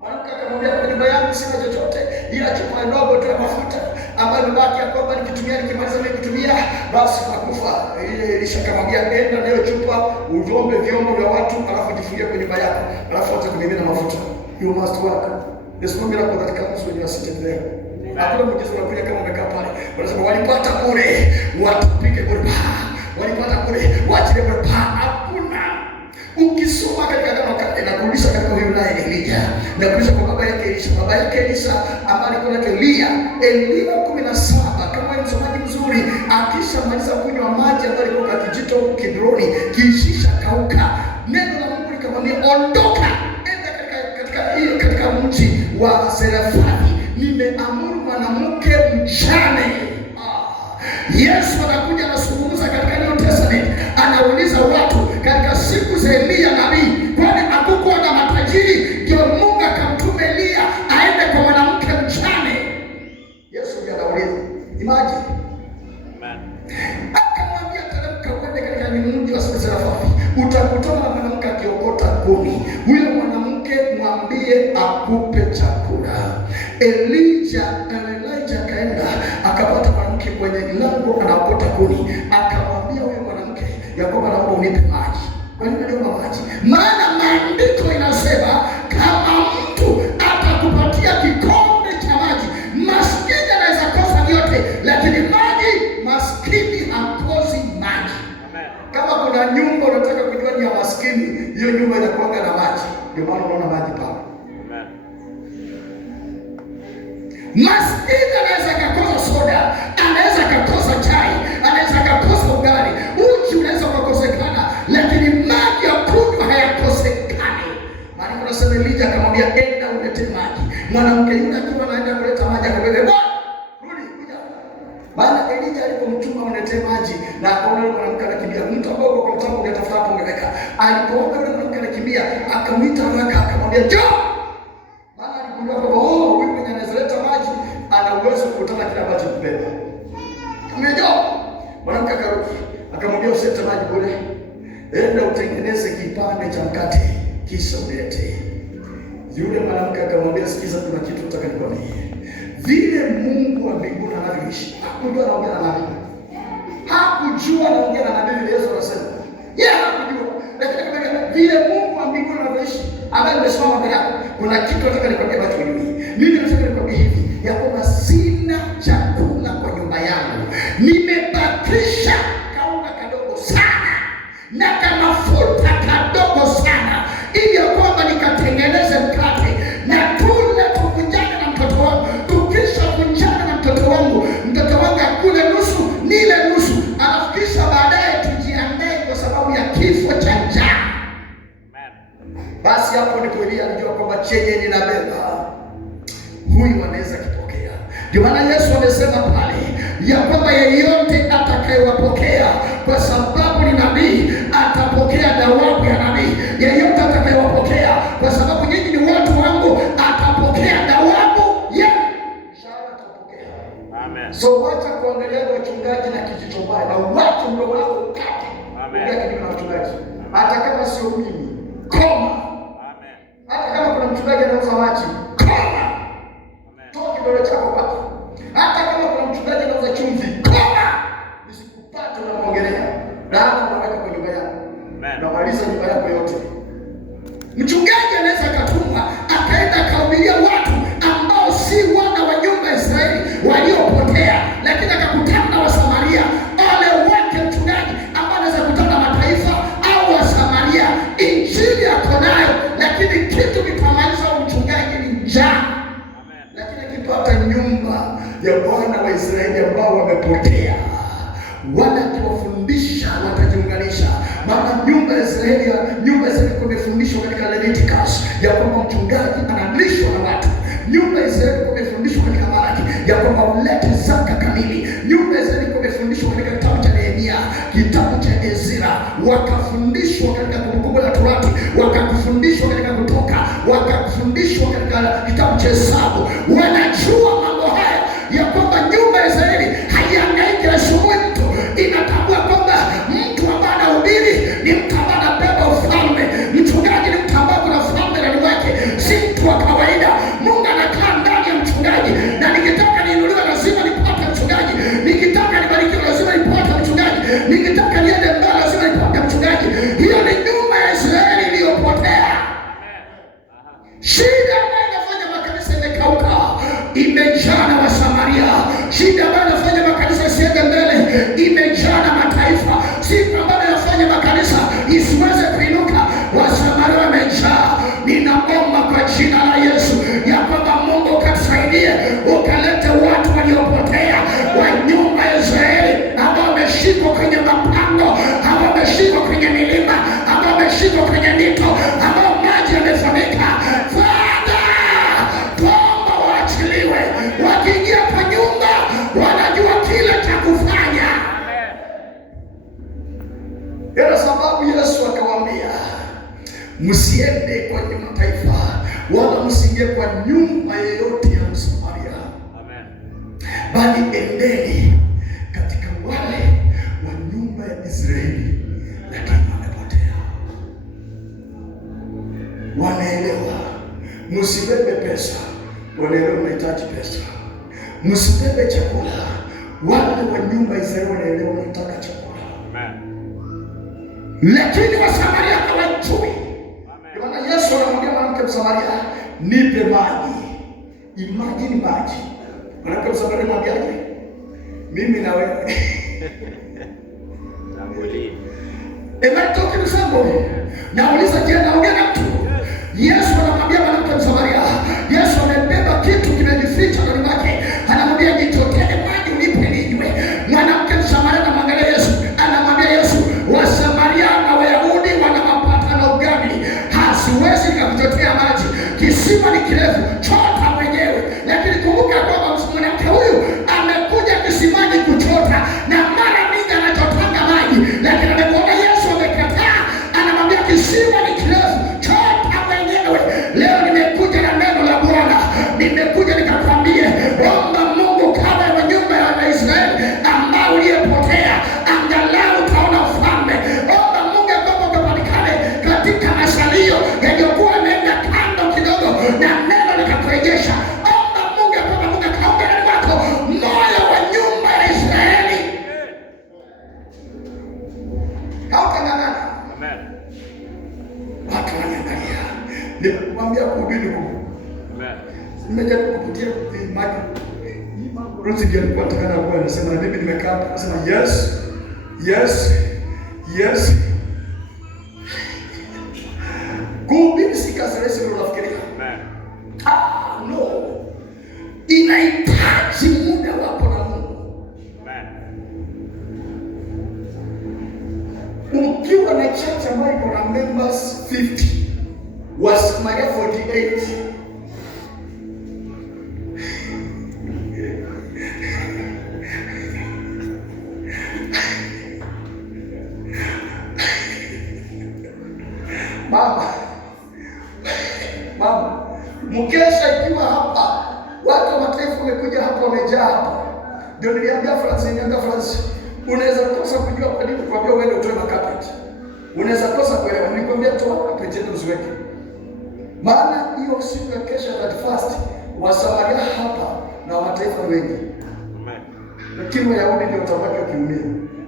Mwanamke akamwambia, kwa nyumba yangu sina chochote ila chupa ndogo tu ya mafuta ambayo imebaki, ya kwamba nikitumia, nikimaliza mimi kutumia basi nakufa. Ile Elisha akamwambia, enda nayo chupa uombe vyombo vya watu, alafu jifungie kwenye nyumba yako, alafu utakumimina mafuta. You must work. There's no miracle that comes when you are sitting there. Hakuna muujiza unakuja kama umekaa pale. Wanasema walipata bure, watupike bure. Walipata bure, waachie bure. Hakuna. Ukisoma katika Agano na kurudisha katika huyu naye Elia, na kurudisha kwa baba yake Elisha. Baba yake Elisha ambaye alikuwa anaitwa Elia 17, kama ni msomaji mzuri, akishamaliza kunywa maji ambayo alikuwa kwa kijito Kidroni, kishisha kauka, neno la Mungu likamwambia, ondoka, enda katika mji wa Zarefati, nimeamuru mwanamke mjane. Yesu anakuja anazungumza katika New Testament, anauliza watu katika siku za Elia nabii, kwani hakukuwa na matajiri? Ndio Mungu akamtuma Elia aende kwa mwanamke mjane. Yesu ndiye anauliza, imagine. Akamwambia, teremka uende katika mji wa Zarefati, utakutana na mwanamke akiokota kuni. Huyo mwanamke mwambie akupe chakula. Elijah akaenda akapata mwanamke kwenye lango anaokota kuni, akamwambia huyo mwanamke ya kwamba naomba unipe maji. Kwa nini naomba maji? Maana maandiko inasema kama mtu atakupatia kikombe cha maji, maskini anaweza kosa vyote, lakini maji, maskini hakosi maji. Kama kuna nyumba unataka kujua ni ya maskini, hiyo nyumba inakuwa na maji. Ndio maana unaona maji pale. Maskini anaweza kukosa soda, anaweza kukosa chai, anaweza kukosa ugali, uji unaweza kukosekana, lakini maji ya kunywa hayakosekani. Maana unasema Elijah akamwambia, enda ulete maji. Mwanamke yule akiwa anaenda kuleta maji akabebe, rudi kuja. Maana Elijah alipomtuma ulete maji na akaona yule mwanamke anakimbia, mtu ambao kwa mtambo ungetafuta hapo ungeweka. Alipoona yule mwanamke anakimbia, akamwita haraka akamwambia, njoo. Maana aligundua kwamba huyu mwenye anazaleta maji ana uwezo kukutana kile ambacho kubeba. Umejua? Mwanamke akarudi, akamwambia, usilete maji bure. Enda utengeneze kipande cha mkate kisha ulete. Yule mwanamke akamwambia, sikiza, kuna kitu nataka nikwambie. Vile Mungu wa mbinguni anavyoishi, hakujua anaongea na nabii. Hakujua anaongea na nabii, Yesu anasema. Yeye hakujua. Lakini kama vile Mungu wa mbinguni anavyoishi, ambaye amesimama mbele yako, kuna kitu nataka nikwambie ambacho hujui. Mimi nataka nikwambie hivi, ya kwamba sina chakula kwa nyumba yangu. Nimebakisha kaunga kadogo sana na kamafuta kadogo sana, ili ya kwamba nikatengeneze mkate na tule, tuvunjane na mtoto wangu. Tukisha vunjana na mtoto wangu akule nusu, nile nusu, alafu kisha baadaye tujiandae kwa sababu ya kifo cha njaa. Basi hapo ndipo Elia alijua kwamba chenye ninabeba huyu anaweza kipokea. Ndio maana Yesu amesema pale ya kwamba yeyote atakayewapokea, kwa sababu ni nabii, atapokea thawabu ya nabii. Yeyote atakayewapokea, kwa sababu nyinyi ni watu wangu, atapokea thawabu ya mshahara, atapokea. Amen. So wacha kuangalia wachungaji na kijicho mbaya, na wacha mdomo wako ukate. Amen. Kwa mchungaji, hata kama sio mimi, koma. Amen. Hata kama kuna mchungaji anauza maji, koma. Amen. Toa kidole chako kwake. Hata kama kuna mchungaji anauza chumvi, koma. Nisikupate unamwongelea. Laana unaweka kwa nyumba yako. Amen. Unamaliza nyumba yako yote. Mchungaji anaweza katumwa akaenda akahubiria watu ambao si wana wa nyumba ya Israeli waliopotea, lakini akakutana na Wasamaria. Ole wake mchungaji ambaye anaweza kutana na mataifa au Wasamaria. Injili yako nayo, lakini kitu kitamaliza mchungaji ni njaa. Lakini kipata nyumba ya Bwana wa Israeli ambao wamepotea, wala kiwafundisha watajiunganisha. Maana nyumba ya Israeli kumefundishwa katika Leviticus ya kwamba mchungaji analishwa na watu. Nyumba ya Israeli kumefundishwa katika Malaki ya kwamba ulete zaka kamili. Nyumba ya Israeli kumefundishwa katika kitabu cha Nehemia, kitabu cha Ezra, wakafundishwa katika Kumbukumbu la Torati, wakafundishwa katika Kutoka, wakafundishwa katika kitabu cha Hesabu. Wanajua mambo haya ya kwamba nyumba ya Israeli haihangaiki na shughuli mtu. Inatambua kwamba mtu ambaye anahubiri ni mtu ambaye anabeba ufalme. Mchungaji ni mtu ambaye kuna ufalme ndani mwake, si mtu wa kawaida. Mungu anakaa ndani ya mchungaji, na nikitaka niinuliwe lazima nipate mchungaji. Nikitaka nibarikiwe lazima nipate mchungaji. Nikitaka niende mbele lazima nipate mchungaji. Hiyo ni nyumba ya Israeli iliyopotea. Shida ambayo inafanya makanisa imekauka, imejaa na Wasamaria. Shida ambayo inafanya makanisa isiende mbele, imejaa na mataifa. Shida ambayo inafanya makanisa isiweze kuinuka, Wasamaria wamejaa. Ninaomba kwa jina la Yesu ya kwamba Mungu ukatusaidie, ukalete watu waliopotea wa nyumba ya Israeli, ambao wameshikwa kwenye mapango, ambao wameshikwa kwenye milima, ambao wameshikwa kwenye mito, ambao maji yamefunika. Tuomba waachiliwe. Wakiingia kwa nyumba wanajua kile cha kufanya. Ndio sababu Yesu akawaambia, msiende kwenye mataifa, wala msiingie kwa nyumba yoyote ya Msamaria. Amen. Bali endeni katika wale wa nyumba ya Israeli, lakini wamepotea. Wanaelewa. Msibebe pesa, wanaelewa unahitaji pesa. Msibebe chakula, wale wa nyumba ya Israeli wanaelewa unataka chakula. Amen. Lakini Wasamaria hawajui. Amen. Yesu anamwambia mwanamke Msamaria, nipe maji. Imagine maji. Mwanamke Msamaria anamwambiaje? Mimi na wewe. Nangoli. Emetoka ni somebody. Nauliza, je, naongea na mtu? Yesu anamwambia mwanamke Msamaria, Yesu amebeba kitu kimejificha ndani mwake. Anamwambia, jitokee maji unipe ninywe. Mwanamke Msamaria anamwangalia Yesu, anamwambia Yesu, Wasamaria na Wayahudi wana mapatano gani? Hasiwezi nikakuchotea maji. Kisima ni kirefu, chota mwenyewe. Lakini kumbuka kwamba mwanamke huyu amekuja kisimani kuchota, na mara mingi anachotanga maji, lakini amekuona Yesu amekataa. Anamwambia kisima ni kirefu, chota mwenyewe. Leo nimekuja na neno la Bwana, nimekuja nikakwambie, omba Mungu kabla ya nyumba ya Israeli ambao uliyepotea, angalau utaona ufalme. Omba Mungu kwamba ukapatikane katika masalio yaliyokuwa yameenda kando kidogo, na neno likakurejesha. Omba Mungu kwamba Mungu akaumbe ndani mwako moyo wa nyumba ya Israeli. Hautang'ang'ana. Amen. Watu wananiangalia. Nimekuambia kuhubiri huko. Amen. Nimejaribu kupitia maji. Rosi ndiye alikuwa atakana kwa anasema, na mimi nimekaa hapa nasema yes. Yes. Yes. Kuhubiri si kazi rahisi vile unafikiria. Amen. No. Inahitaji muda wako na Mungu. Amen. Ukiwa na church ambayo iko na members 50, Wasamaria 48. Ndio niliambia Francis, unaweza kosa kujua kwa nini kwambia uende utoe carpet. Unaweza kosa kuelewa, nilikwambia toa carpet yetu usiweke. Maana hiyo siku ya kesho at first Wasamaria hapa na mataifa wengi. Amen. Lakini Wayahudi ndio utabaki ukiumia.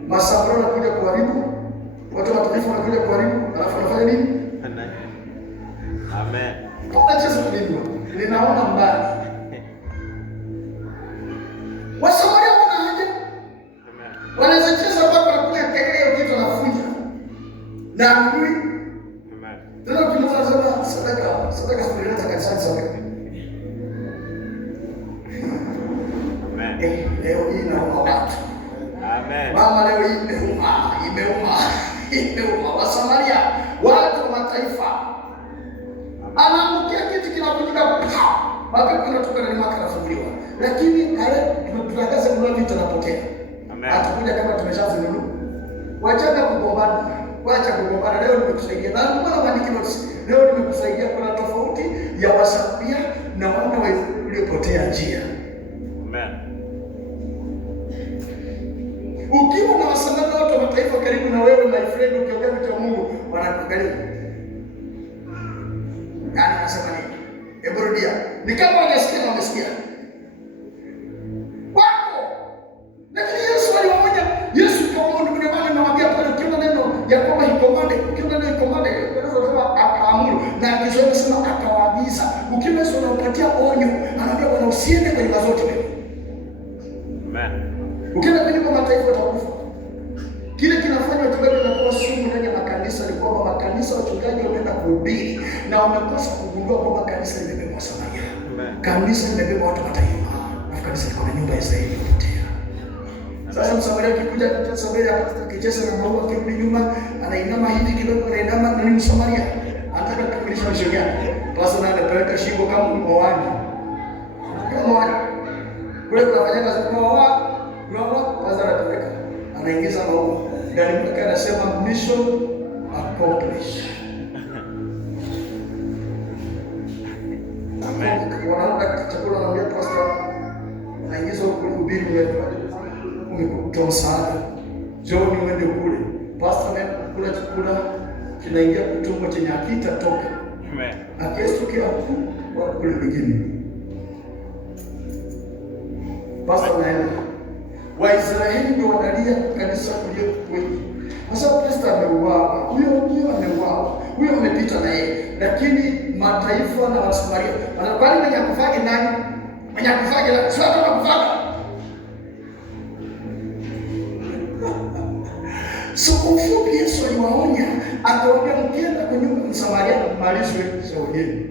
Masamaria wanakuja kuharibu, watu wa mataifa wanakuja kuharibu, alafu wanafanya nini? Amen. Tunacheza nini? Ninaona mbali. Wasamaria wana haja. Amen. Wanaweza cheza mpaka wanakuja kelele kitu anafunja. Na amri. Amen. Ndio tunasema sadaka tunaleta kanisani sadaka. Amen. Leo hii naomba watu. Amen. Mama leo hii imeuma. Wasamaria, watu wa mataifa. Anaangukia kitu kinavunjika. Mapepo yanatoka ndani mwake anafunguliwa. Lakini tunatangaza kuna vitu anapokea. Amen. Atakuja kama tumeshazinunua. Wacha kugombana. Leo nimekusaidia. Na mbona maandiki notes? Leo nimekusaidia kuna tofauti ya Wasamaria na wale waliopotea njia. Amen. Ukiwa na Wasamaria watu wa mataifa karibu na wewe my friend, ukiongea vitu vya Mungu wanakuangalia. Yaani nasema nini? Hebu rudia. Ni kama hawajasikia na wamesikia. Wako. Lakini Yesu aliwaonya. Yesu kwa ndio maana nawaambia pale ukiona neno ya kwamba ikomande, ukiona neno ikomande, unaweza akaamuru na akisema sema akawaagiza. Ukiona Yesu anakupatia onyo, anaambia bwana usiende kwenye mazote wewe. Amen. Ukienda kwenye mataifa utakufa. Kile kinafanya wachungaji wanakuwa sumu ndani ya makanisa ni kwamba makanisa wachungaji wameenda kuhubiri na wamekosa kugundua kwamba kanisa limebeba Samaria. Kanisa limebeba watu mataifa. Na kanisa liko na nyumba ya Israeli iliyopotea. Sasa Msamaria akikuja katika Samaria akicheza na maua kirudi nyuma, anainama hivi kidogo, anainama na ni Msamaria. Anataka kukamilisha misho yake. Basi na anapeleka shingo kama mwani. Kama mwani. Kule kunafanya kazi kama mwani. Kwanza anapeleka. Anaingiza maua. Ndani mwake anasema mission accomplished. Amen. Wanaona chakula wanaambia pastor anaingiza kuhubiri wetu. Umekutoa msaada. Jioni uende kule. Pastor anakula chakula kinaingia kutumbo chenye akita toka. Amen. Akiestukia kwa kule begini. Pastor anaenda. Waisraeli ndio wanalia kanisa kulia kweli. Sasa pastor ameuawa, huyo ameuawa, huyo amepita na yeye. Lakini mataifa na Wasamaria wanakubali mwenye kufanya nani? Mwenye kufanya sio kama kufanya. So ufupi Yesu aliwaonya, akawaambia mkienda kwa nyumba ya Msamaria malizwe shauri yenu.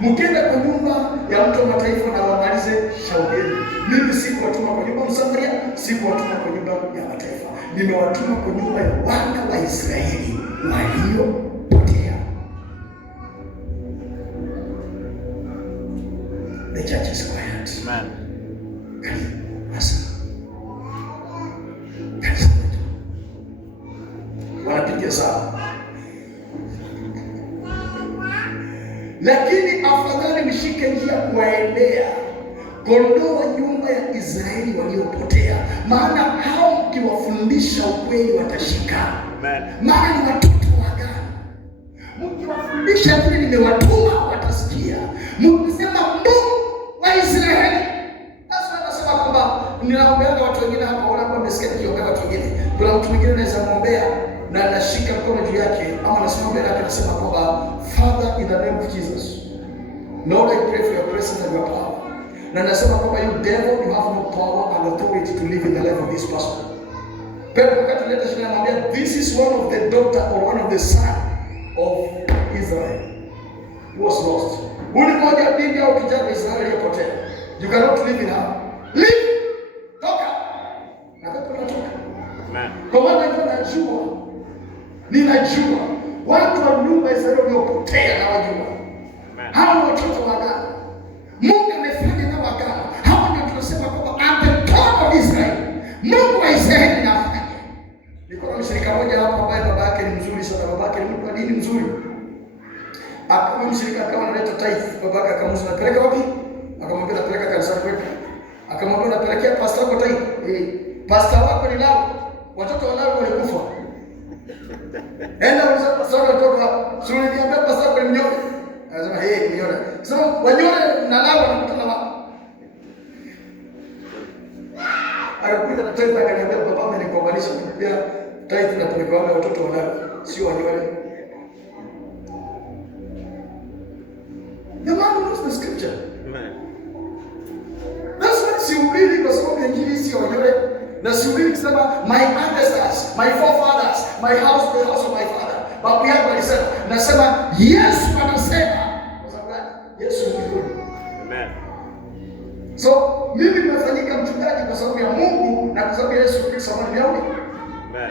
Mkienda kwa nyumba ya mtu wa mataifa na wamalize shauri yenu. Mimi sikuwatuma kwa nyumba ya Msamaria, sikuwatuma kwa nyumba ya mataifa. Nimewatuma kwa nyumba ya wana wa Israeli waliopotea. The church is quiet. Amen. Wanapiga sawa. Lakini afadhali mshike njia kuwaendea kondoo wa nyumba ya Israeli waliopotea, maana hao mkiwafundisha ukweli watashika. Amen. Maana ni watoto wa agano. Mkiwafundisha vile nimewatuma watasikia. Mkisema Mungu wa Israeli. Sasa anasema kwamba ninaombea watu wengine hapa wala kwa mesikia nikiombea watu wengine. Kuna mtu mwingine anaweza muombea na anashika mkono juu yake ama anasema mbele yake anasema kwamba Father in the name of Jesus. Lord, I pray for your presence and your power. Na nasema kwamba you devil, you have no power and authority to live in the life of this person. Petro wakati leta shida anamwambia this is one of the daughter or one of the son of Israel. He was lost. Ulimoja bibi au kijana wa Israeli aliyepotea. You cannot live in her. Live. Toka. Na Petro anatoka. Amen. Kwa maana ninajua watu wa nyumba ya Israeli waliopotea na wajua. Hao ni watoto wa agano. Mungu amefanya nao agano. Hao ndio tunasema kwamba at the top of Israel. Mungu wa Israeli anafanya. Niko na mshirika mmoja hapa ambaye baba yake ni mzuri sana. Baba yake ni mtu wa dini mzuri. Akawa mshirika akawa analeta tithe. Baba yake akamuuliza napeleka wapi? Akamwambia napeleka kanisani kwetu. Akamwambia unapelekea pasta wako tai. Pasta wako ni Lawi. Watoto wa Lawi walikufa. Enda uliza pasta wako watoto wako. Sio niambia pasta wako ni mnyonge. Anasema mnyonge. Sasa wanyonge na Lawi wanakutana wapi? Akakuja na taifa akaniambia baba nikuunganisha pia taifa na tulikuwa na watoto wa Lawi, sio wanyonge. The man knows the scripture. Amen. That's why sihubiri kwa sababu ya injili sio wanyonge. Na sihubiri kusema my ancestors, my forefathers, my house, the house of my father. Babu yangu alisema, nasema Yesu anasema. Kwa sababu gani? Yesu ni Mungu. Amen. So mimi nimefanyika mchungaji kwa sababu ya Mungu na kwa sababu ya Yesu Kristo ambaye ni Mungu. Amen.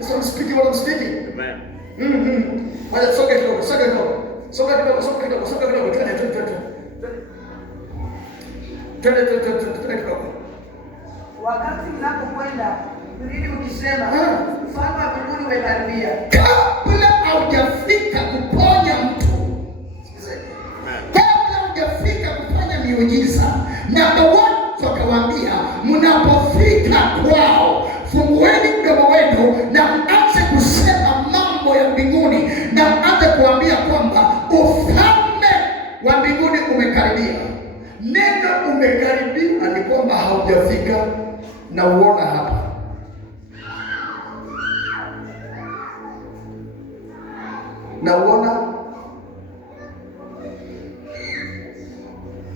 So I'm speaking what I'm speaking. Amen. Haya soka kidogo, soka kidogo. Soka kidogo, soka kidogo, soka kidogo. Twende kidogo. Wakati unapokwenda kurudi ukisema ufalme wa mbinguni umekaribia. Kabla haujafika kuponya mtu. Kabla haujafika kufanya miujiza. Na watu wakawaambia mnapofika kwao fungueni mdomo wenu na mwanze kusema mambo ya mbinguni na mwanze kuambia kwamba ufalme wa mbinguni umekaribia. Neno umekaribia ni kwamba haujafika na uona hapa. Na uona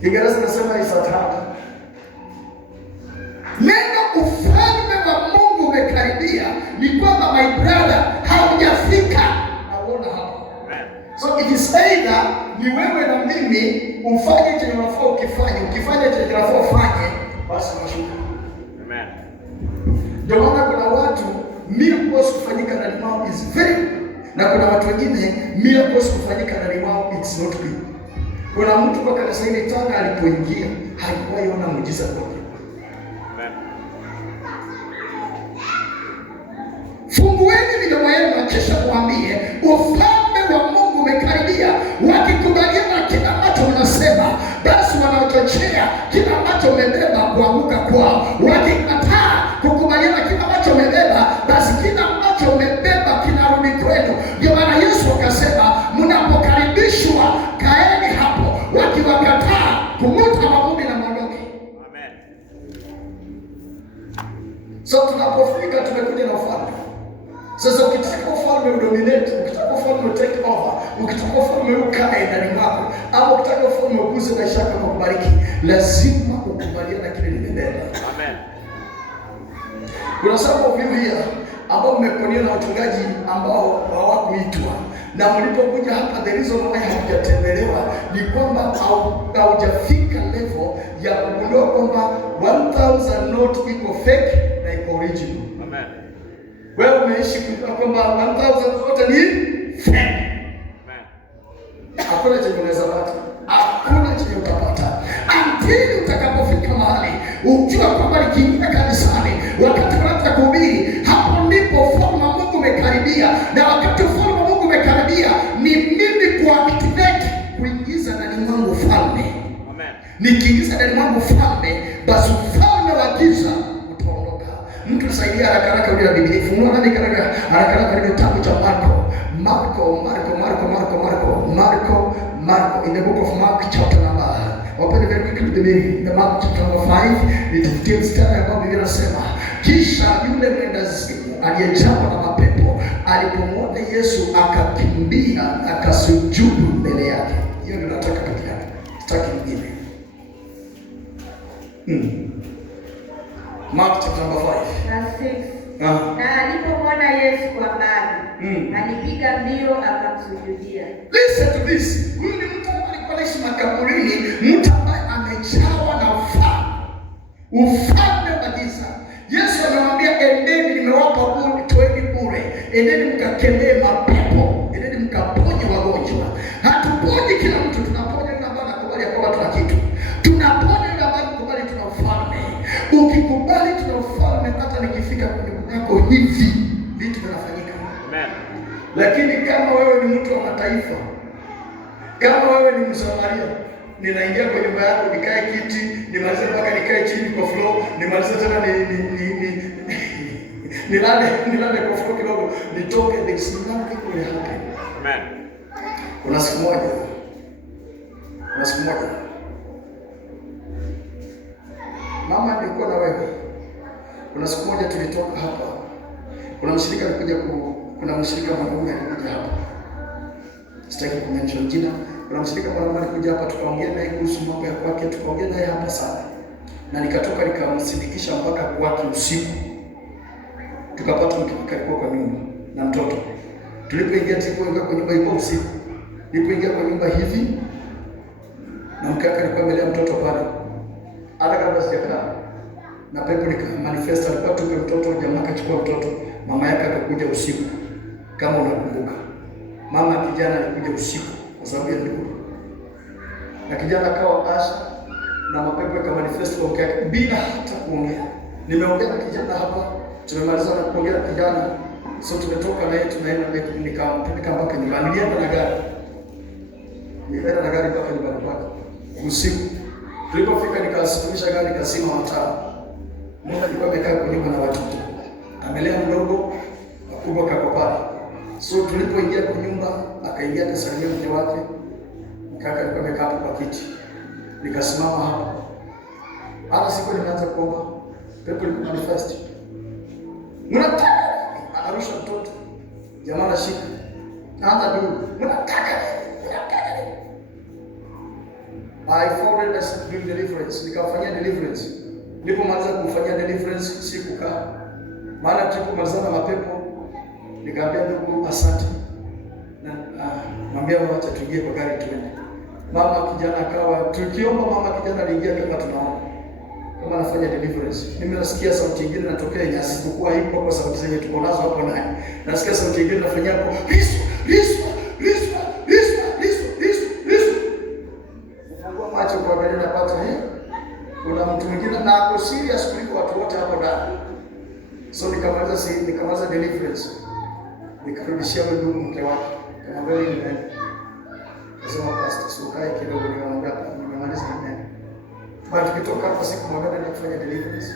Kiingereza nasema is at hand. Neno ufalme wa Mungu umekaribia ni kwamba my brother haujafika na uona hapa. So it is either ni wewe na mimi ufanye chenye unafaa ukifanya chenye unafaa ufanye basi unashuka. Amen. Ndio maana kuna watu miracles kufanyika ndani mwao is very, na kuna watu wengine miracles kufanyika ndani mwao it's not good. Kuna mtu kwa kanisa hili Tanga alipoingia haikuwahi ona muujiza kwake. Amen. Fungueni midomo yenu kisha muambie ufalme wa Mungu umekaribia. Wakikubaliana kila ambacho mnasema basi wanaochochea kila ambacho umebeba kuanguka kwao. Wakikataa kukubaliana kila ambacho umebeba basi kila ambacho umebeba kinarudi kwenu. Ndio maana Yesu akasema mnapokaribishwa kaeni hapo. Wakiwakataa kumuta mavumbi na mondoke. Amen. So tunapofika tumekuja na ufalme. Sasa ukitaka ufalme udominate, ukitaka ufalme take over, ukitaka ufalme ukae ndani mwako, au ukitaka ufalme uguze maisha yako na kubariki, lazima ukubaliane na kile nimebeba. Amen. Kuna sababu hiyo ambao mmekoniwa na wachungaji ambao hawakuitwa. Na mlipokuja hapa the reason why hamjatembelewa ni kwamba haujafika level ya kugundua kwamba 1000 note iko fake na iko original. Amen. Wewe umeishi kujua kwamba 1000 zote ni fake. Amen. Hakuna chenye unaweza pata. Hakuna chenye utapata. Until utakapofika mahali ujua kwamba nikiingia kanisani wakati unataka kuhubiri hapo ndipo ufalme wa Mungu umekaribia. Na wakati ufalme wa Mungu umekaribia ni mimi kuactivate kuingiza ndani mwangu ufalme. Amen. Nikiingiza ndani mwangu ufalme basi ufalme wa giza utaondoka. Mtu saidia haraka ule Biblia. Fungua nani haraka ile kitabu cha Marko in the book of Mark chapter number. Open it very quickly to me. The Mark chapter number 5 ni 15 mstari ambao Biblia inasema kisha yule mwendazimu aliyejawa na mapepo alipomwona Yesu akakimbia akasujudu mbele yake. Hiyo ndio nataka katika sitaki nyingine. Mark chapter number 5 verse 6. Na alipomwona Yesu kwa mbali, alipiga mbio akamsujudia. Listen to this. Huyu ni mtu ambaye alikuwa anaishi makaburini, mtu ambaye amejawa na ufalme wa giza. Yesu anamwambia endeni, nimewapa bure, toeni bure. Endeni mkakemee mapepo, endeni mkaponye wagonjwa. Hatuponyi kila mtu, tunaponya yule ambaye anakubali kwamba tuna kitu. Tunaponya yule ambaye anakubali tuna ufalme. Ukikubali tuna ufalme, hata nikifika kwenye yako hivi vitu vinafanyika. Amen. Lakini kama wewe ni mtu wa mataifa, kama wewe ni Msamaria, ninaingia kwa nyumba yako nikae kiti, nimalize mpaka nikae chini kwa floor, nimalize tena nilale kwa floor kidogo, nitoke, nisimame kule hapa. Amen. Kuna siku moja mama alikuwa na wewe. Kuna siku moja tulitoka hapa. Kuna mshirika mwanaume alikuja hapa. Sitaki kumention jina. Kuna mshirika mwanaume alikuja hapa, tukaongea naye kuhusu mambo ya kwake, tukaongea naye hapa sana. Na nikatoka nikamsindikisha mpaka kwake usiku. Tukapata mke alikuwa kwa nyumba na mtoto. Tulipoingia kwa nyumba ilikuwa usiku. Nilipoingia kwa nyumba hivi na mke alikuwa mbele ya mtoto pale. Hata kabla sijakaa na pepo manifest, alikuwa tupe mtoto, jamaa akachukua mtoto, mama yake akakuja usiku. Kama unakumbuka, mama kijana alikuja usiku kwa sababu ya ndugu, na kijana akawa asha na mapepo yaka manifest kwa mke bila hata kuongea. Nimeongea na kijana hapa, tumemaliza na kuongea na kijana, so tumetoka naye tunaenda nikampeleka mpaka nyumbani. Nilienda na gari mpaka nyumbani kwake usiku. Tulipofika nikasimamisha gari, nikasima mataa. Mungu alikuwa amekaa kwa nyumba na watoto. Amelea mdogo, mkubwa kako pale. So tulipoingia kwa nyumba, akaingia akasalimia mke wake. Kaka alikuwa amekaa hapo kwa kiti. Nikasimama hapo. Hata siku nimeanza kuomba, pepo ilikuwa manifest. Mnataka anarusha mtoto. Jamaa anashika. Naanza duru. Mnataka I followed us doing deliverance. Nikafanyia deliverance. Nilipomaliza kufanyia deliverance sikukaa. Maana tulipomaliza na mapepo nikamwambia ndugu asante. Na mwambie acha tuingie kwa gari tuende. Mama kijana akawa tukiomba, mama kijana aliingia kama tunaomba. Kama anafanya deliverance. Nimesikia sauti nyingine inatokea yenye asikuwa ipo kwa sababu zenye tuko nazo hapo naye. Nasikia sauti nyingine inafanya hapo. Yesu. Macho kwa mbele napata kuna mtu mwingine na ako serious kuliko watu wote hapo ndani. So nikamaliza deliverance. Nikarudishia ndugu mke wake. Kama wewe ni nani? Nasema pastor, so kae kidogo nikamwambia nimemaliza nini. But tukitoka hapa siku moja na kufanya deliverance.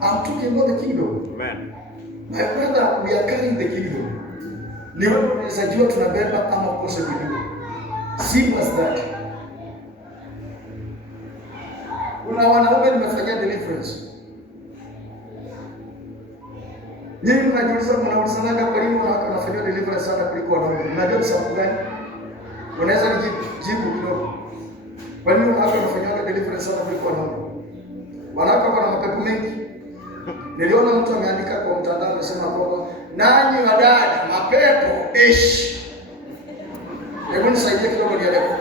I'm talking about the kingdom. Amen. My brother, we are carrying the kingdom. Ni wewe unaweza jua tunabeba ama ukose kujua. Simple as that. Kuna wanaume nimefanyia deliverance. Nyinyi mnajiuliza, mnauliza kwa nini wanafanyia deliverance sana kuliko wanaume? Mnajua sababu gani? Unaweza nijibu kidogo. Kwa nini wanawake wanafanyia deliverance sana kuliko wanaume? Wanawake wana mapepo mengi. Niliona mtu ameandika kwa mtandao anasema kwamba nanyi wadada mapepo ish. Hebu nisaidie kidogo nielewe.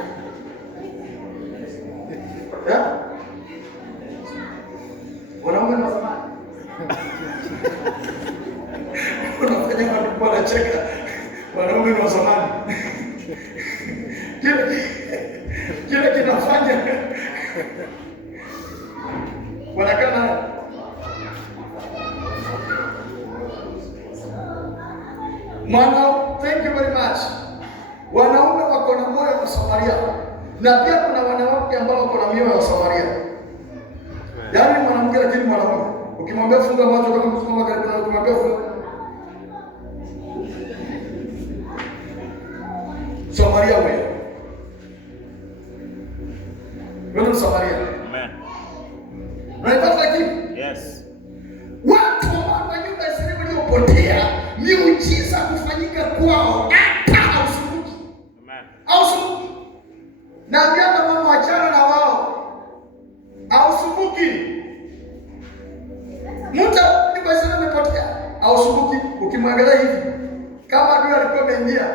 Wanaume na zamani. Unafanya watu wanacheka. Wanaume wa zamani. Kile kinafanya wanakana thank you very much. Wanaume wako na moyo wa Samaria. Na pia kuna wanawake ambao wako na mioyo wa Samaria. Yaani mwanamke lakini mwanaume. Ukimwambia funga macho kama mfunga karibu na ukimwambia funga. Samaria wewe. Wewe Samaria. Amen. Unaipata lakini? Yes. Watu wa nyumba ya Israeli waliopotea, miujiza kufanyika kwao hata hausubuki. Amen. Hausubuki. Na hata mama wachana na wao. Hausubuki. Mtu nyumba ya Israeli amepotea, hausubuki. Ukimwangalia hivi kama adui alikuwa ameingia.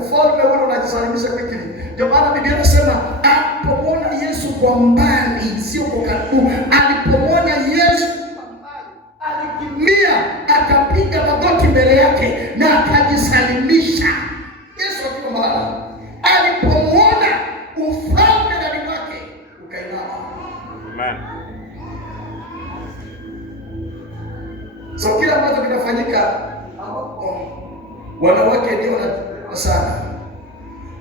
Ufalme ule unajisalimisha quickly. Ndio maana Biblia inasema alipomwona Yesu kwa mbali, sio kwa karibu. Alipomwona Yesu kwa mbali, alikimbia akapiga magoti mbele yake na akajisalimisha. Yesu akiwa mbali, alipomwona ufalme ndani mwake ukainama. Amen. So kila ambacho kinafanyika wanawake ndio wanajua sana.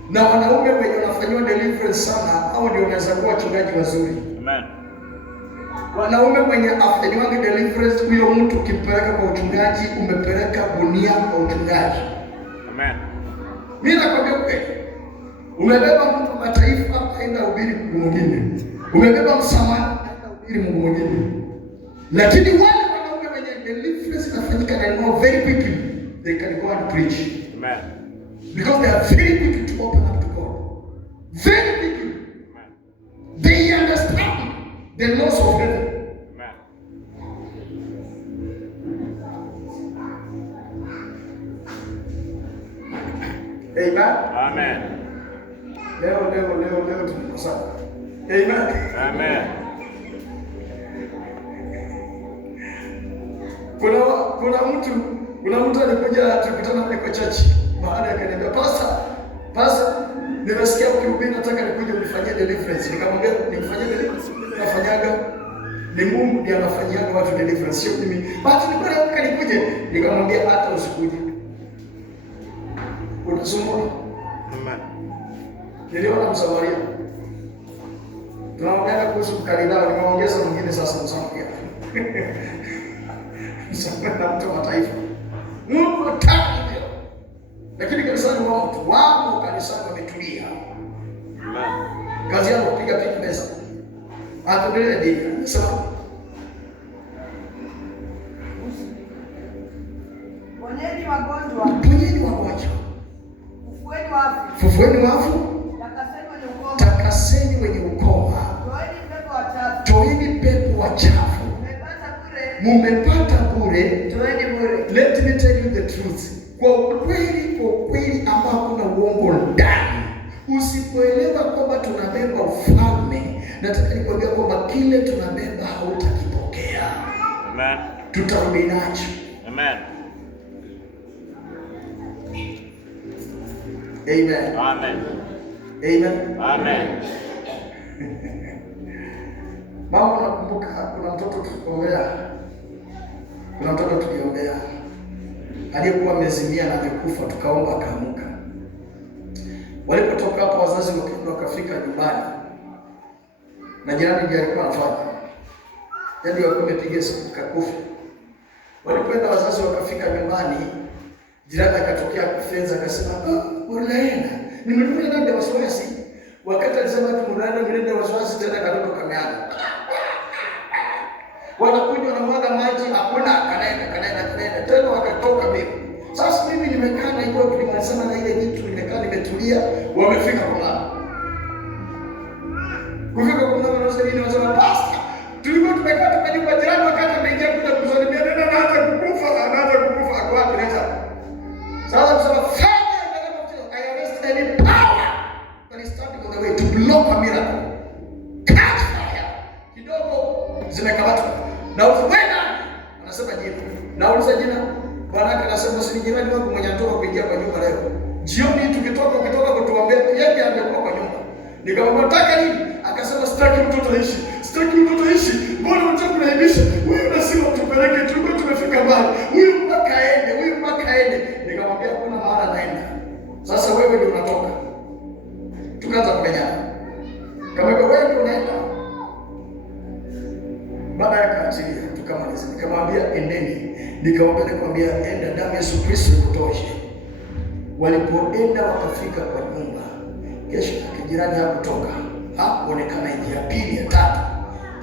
Na wanaume wenye wanafanywa deliverance sana, hao ndio wanaweza kuwa wachungaji wazuri. Amen. Wanaume mwenye afanywa deliverance, huyo mtu ukimpeleka kwa uchungaji, umepeleka gunia kwa uchungaji. Amen. Mimi nakwambia kweli. Umebeba mtu mataifa aenda hubiri Mungu mwingine. Umebeba msamaha aenda hubiri Mungu mwingine. Lakini wale wanaume wenye deliverance inafanyika na know very quickly, they can go and preach. Amen. Because they are very quick to open up to God. Very quickly. Amen. They understand the laws of heaven. Amen. Amen. Amen. Leo tunakusana. Amen. Amen. Kuna mtu alikuja tukutana naye kwa church. Baada akaniambia, Pastor, nimesikia ukihubiri, nataka nikuje unifanyie deliverance. Nikamwambia nikufanyie deliverance. Nafanyaga ni Mungu ndiye anafanyaga watu deliverance, sio mimi. Basi nilikuwa nikuje, nikamwambia hata usikuje. Unasumbua. Amen. Niliona Msamaria. Tunaongea kuhusu Kalidao, nimeongeza mwingine sasa Msamaria. Msamaria na mtu wa mataifa. Mungu hataki hivyo. Lakini kanisani wao kanisani wametulia. Amen. Kazi yao kupiga meza. Atuendelee dini. Sema. Ponyeni wagonjwa. Fufueni wafu. Takaseni wenye ukoma. Toeni pepo wachafu. Mumepata bure. Toeni bure. Let me tell you the truth. Kwa ukweli ambao kuna uongo ndani. Usipoelewa kwamba tunabeba ufalme, nataka nikwambia kwamba kile tunabeba hautakipokea. Amen. Tutarudi nacho. Amen. Amen. Amen. Amen. Amen. Mama, nakumbuka kuna mtoto tuliombea. Aliyekuwa amezimia na amekufa, tukaomba akaamuka. Walipotoka hapo wazazi wakafika nyumbani. Na jirani ndiye alikuwa anafanya. Yaani wamepiga siku kakufa. Walipoenda wazazi wakafika nyumbani, jirani akatokea kufenza akasema, "Unaenda. Nimetumia ndio wasiwasi." Wakati alisema tunaenda wasiwasi tena kadogo kameana. Wanakuja wanamwaga maji, hakuna kanaenda tena wakatoka mimi. Sasa mimi nimekaa na hiyo tulimalizana na ile vitu, nimetulia, wamefika kwa mama. Kufika kwa mama wanasema nini? Wanasema, "Pastor, tulikuwa tumekaa kwa nyumba jirani, wakati ameingia kuja kusalimia tena anaanza kukufa kwa wapi leta." Sasa tunasema I arrest any power that is standing on the way to block a miracle. Catch fire. Kidogo zimekamatwa. Na ufuwena anasema jina. Na uliza jina. Bwana anasema si jirani wangu mwenye anatoka kuingia kwa nyumba leo. Jioni ukitoka kutuambia yeye angekuwa kwa nyumba. Nikamwambia nataka nini? Akasema sitaki mtoto aishi. Mbona mtoto unaibisha? Huyu nasema tupeleke, tulikuwa tumefika mbali. Huyu mpaka aende. Nikamwambia kuna maana naenda. Sasa wewe ndio unatoka. Tukaanza kumenyana. Kama wewe ndio unaenda. Baada ya kaachilia tukamaliza. Nikamwambia endeni. Nikamwambia enda, damu ya Yesu Kristo ikutoshe. Walipoenda wakafika kwa nyumba. Kesho kijirani hakutoka. Hakuonekana ya pili ya tatu.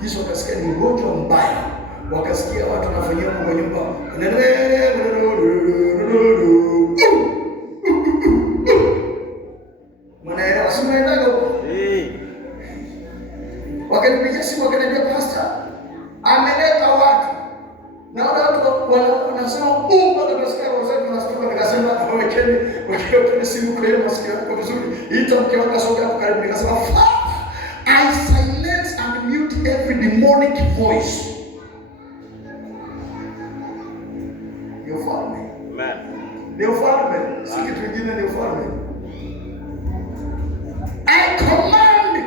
Kisha wakasikia ni ugonjwa mbaya. Wakasikia watu wanafanyia kwa nyumba. Mwanaelewa sio mwendaga huko? Wakanipigia simu wakaniambia, "Pastor, ameleta watu." Na watu wanasema Mungu atasikia wazazi tunasema, nikasema wekeni simu kwa hiyo masikio yako vizuri. Ita mke wako soga hapo karibu, nikasema, "I silence and mute every demonic voice." Ni ufalme. Amen. Ni ufalme. Si kitu kingine, ni ufalme. I command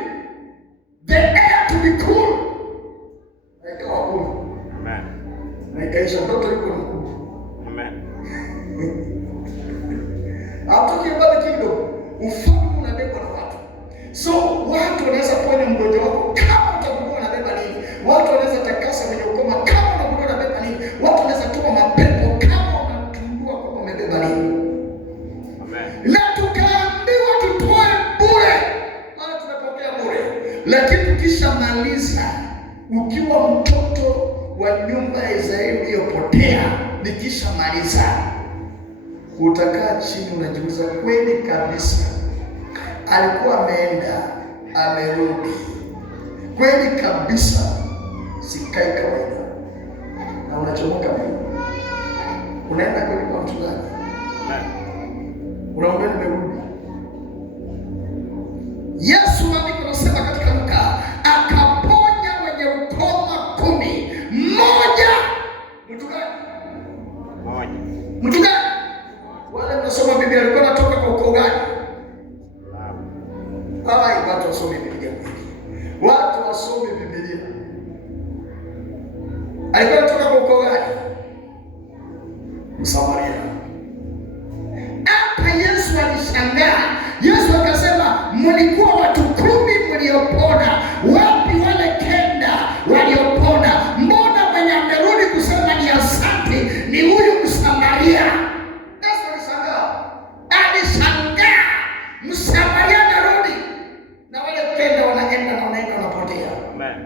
the air to be cool. Ikawa cool. Amen. Na ikaisha ndoto iko mkuu. Amen. Hatuki mbali kidogo. Ufalme ukiwa mtoto wa nyumba ya Israeli iliyopotea, nikishamaliza utakaa chini unajiuliza, kweli kabisa alikuwa ameenda amerudi, kweli kabisa sikai kawaida, na unachomoka mimi unaenda kweli kwa mchungaji, unaomba nimerudi. Yesu anasema katika Luka, akaponya wenye ukoma 10. Mmoja mtu gani? Mtu gani? Wale mnasoma Biblia alikuwa anatoka kwa ukoo gani? Watu wasome Biblia kweli. Watu wasome Biblia. Alikuwa anatoka kwa ukoo gani? Msamaria. Hapa Yesu alishangaa. Yesu akasema, mlikuwa watu 10 mliopona, wapi wale 9 waliopona? Mbona mwenye amerudi kusema ni asante ni huyu Msamaria? Yesu alishangaa. Alishangaa. Msamaria anarudi na wale 9 wanaenda wanapotea. Amen.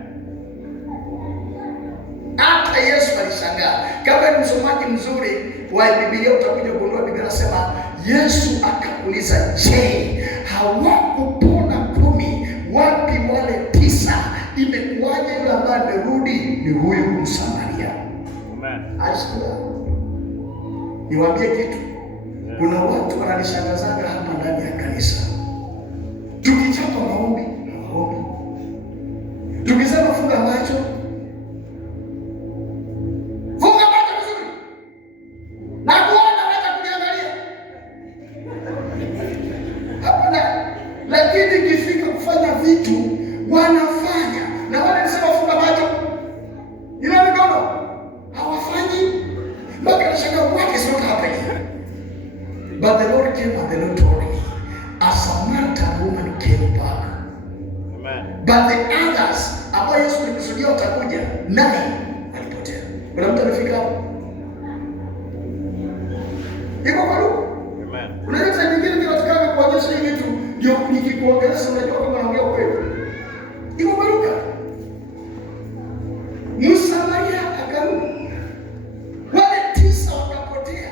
Hata Yesu alishangaa. Kama ni msomaji mzuri wa Biblia utakuja kugundua Biblia inasema Yesu akauliza, je, hawakupona 10? Wapi wale 9? Imekuwaje yule ambaye amerudi ni huyu Msamaria? Amen. Asikia. Niwaambie kitu. Kuna watu wananishangazaga hapa ndani ya kanisa. Tukichapa maombi, tukisema funga macho, vizuri. Na kuona wacha kuangalia. Hapana. Lakini ikifika kufanya vitu wanafanya. Na wale wanasema funga macho, ila mikono hawafanyi. Mpaka nashangaa what is not happening. But the Lord came and the Lord told me, a Samaritan woman came back. Amen. But the others ambao Yesu alikusudia watakuja, naye alipotea. Kuna mtu amefika hapo? Iko kwa Luka? Amen. Unaweza sasa nyingine tunataka kuonyesha hivi vitu ndio nikikuongeleza unajua kama naongea ukweli. Iko kwa Luka. Msamaria akarudi. Wale 9 wakapotea.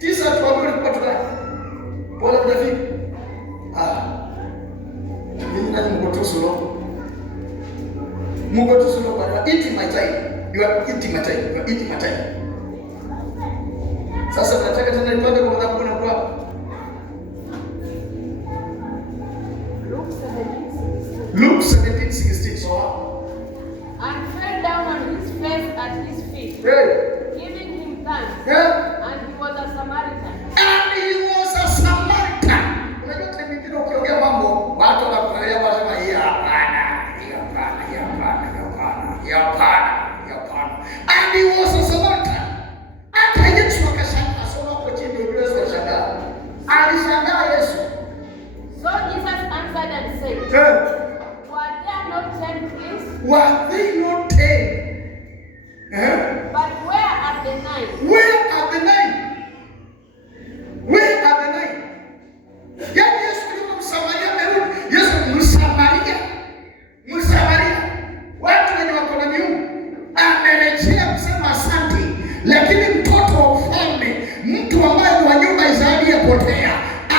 9 watu ambao walikuwa tukani. Pole mtafiki. Mimi nani mkotosulo? Mkotosulo kwa eating my time. You are eating my time. You are eating my time. Sasa tunataka tena nipande kwa madhabahu na kwa Luke 17:16. So and fell down on his face at his feet, giving him thanks. And he was a Samaritan. And he was a Samaritan. Unajua tena mingine ukiongea mambo watu wanakuelewa wasema hii hapana. And he was a Samaritan. Hata Yesu akashangaa. Soma hapo chini ndio Yesu akashangaa. Alishangaa Yesu. So Jesus answered and said, were there not 10 priests? Were they not 10? But where are the 9? Where are the 9? Where are the 9? Yaani Yesu alikuwa Msamaria amerudi. Yesu Msamaria. Watu wenye wako na miungu. Amerejea kusema asante. Lakini mtoto wa ufalme, mtu ambaye ni wa nyumba ya Israeli yapotea,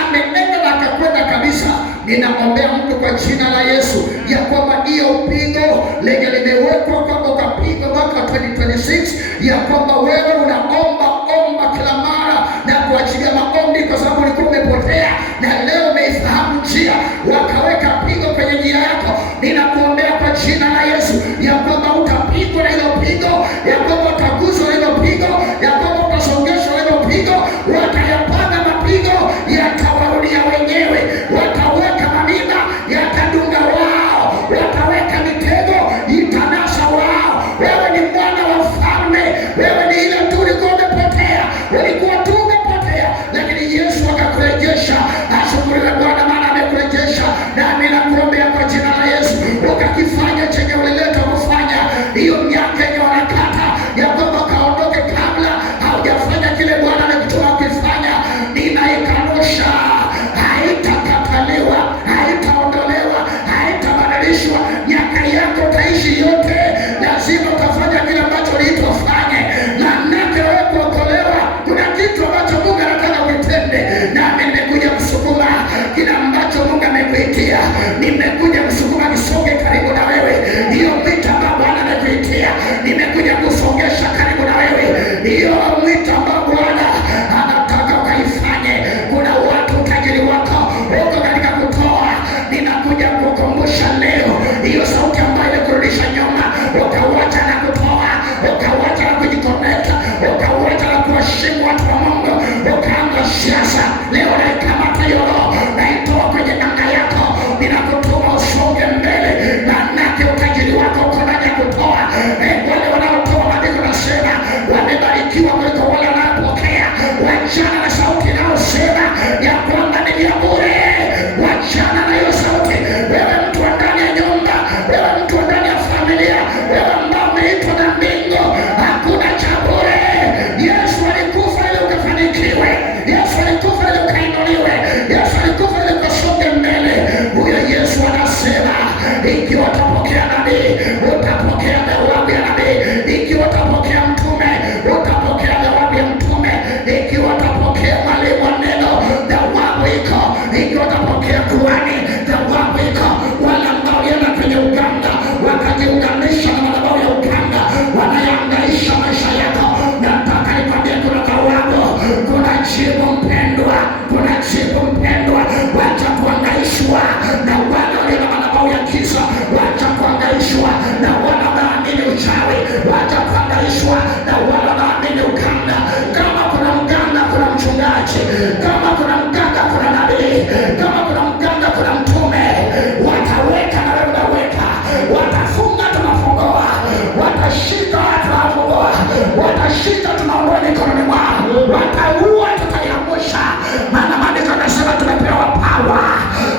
amenenda na akakwenda kabisa. Ninaombea mtu kwa jina la Yesu ya kwamba hiyo pigo lenye limewekwa kwamba ukapiga mwaka 2026 ya kwamba wewe unaomba kila mara na kuachilia maombi kwa sababu ulikuwa umepotea na leo umeifahamu njia, wakaweka pigo kwenye njia yako. Ninakuombea kwa jina la Yesu ya kwamba utapigwa na hilo pigo, ya kwamba utaguswa na hilo pigo, ya kwamba utasongeshwa na hilo pigo, watayapanda mapigo yatawarudia wenyewe, wataweka mamina yatadunga wao, wataweka mitego itanasa wao. Wewe ni mwana wa ufalme, wewe ni ile tu ulikuwa umepotea, ulikuwa tu umepotea, lakini Yesu akakurejesha. Ashukuriwe Bwana maana amekurejesha, na mimi nakuombea kwa jina la Yesu ukakifanya chenye ulileta kufanya hiyo miaka yenye wanakata ya kwamba kaondoke kabla haujafanya kile Bwana amekutoa kufanya. Ninaikanusha, haitakataliwa, haitaondolewa, haitabadilishwa. Miaka yako utaishi yote na nimekuja kusongesha karibu na wewe hiyo mwito ambao Bwana anataka ukaifanye. Kuna watu utajiri wako uko katika kutoa, ninakuja kukumbusha leo hiyo sauti ambayo imekurudisha nyuma, ukawacha na kutoa, ukawacha na kujikonekta, ukawacha na kuheshimu watu wa Mungu, ukaanza siasa. Leo naikamata hiyo roho, naitoa kwenye anga yako, ninakutuma usonge mbele, manake utajiri wako uko ndani ya kutoa. Wale wanaotoa, maandiko nasema wamebarikiwa kuliko wale wanaopokea. Wachana na sauti inayosema ya kwamba ni vya bure. Wachana na hiyo sauti. Wewe mtu wa ndani ya nyumba, wewe mtu wa ndani ya familia, wewe ambao umeitwa na mbingu, hakuna cha bure. Yesu alikufa ili ukafanikiwe. Yesu alikufa ili ukainuliwe. Yesu alikufa ili ukasonge mbele. Huyo Yesu anasema ikiwa utapokea nabii, utapokea thawabu ya nabii. Ikiwa utapokea mtume, utapokea thawabu ya mtume. Ikiwa utapokea mwalimu wa neno, thawabu iko. Ikiwa utapokea kuhani, thawabu iko. Wale ambao walienda kwenye uganga wakajiunganisha na madhabahu ya uganga, wanayangaisha maisha yako, nataka nikwambie kuna thawabu, kuna jibu mpendwa, kuna jibu mpendwa. Wacha kuangaishwa na wale walio na madhabahu ya giza, wacha kuangaishwa na wale wanaamini uchawi, wacha kuangaishwa na wale wanaamini uganga. Kama kuna mganga, kuna mchungaji. Kama kuna mganga, kuna nabii. Kama kuna mganga, kuna mtume. Wataweka na wewe unaweka, watafunga tunafungua, watashika tunafungua, watashika tunaondoa mikononi mwao, wataua tutaiangusha. Maana maandiko yanasema tumepewa power.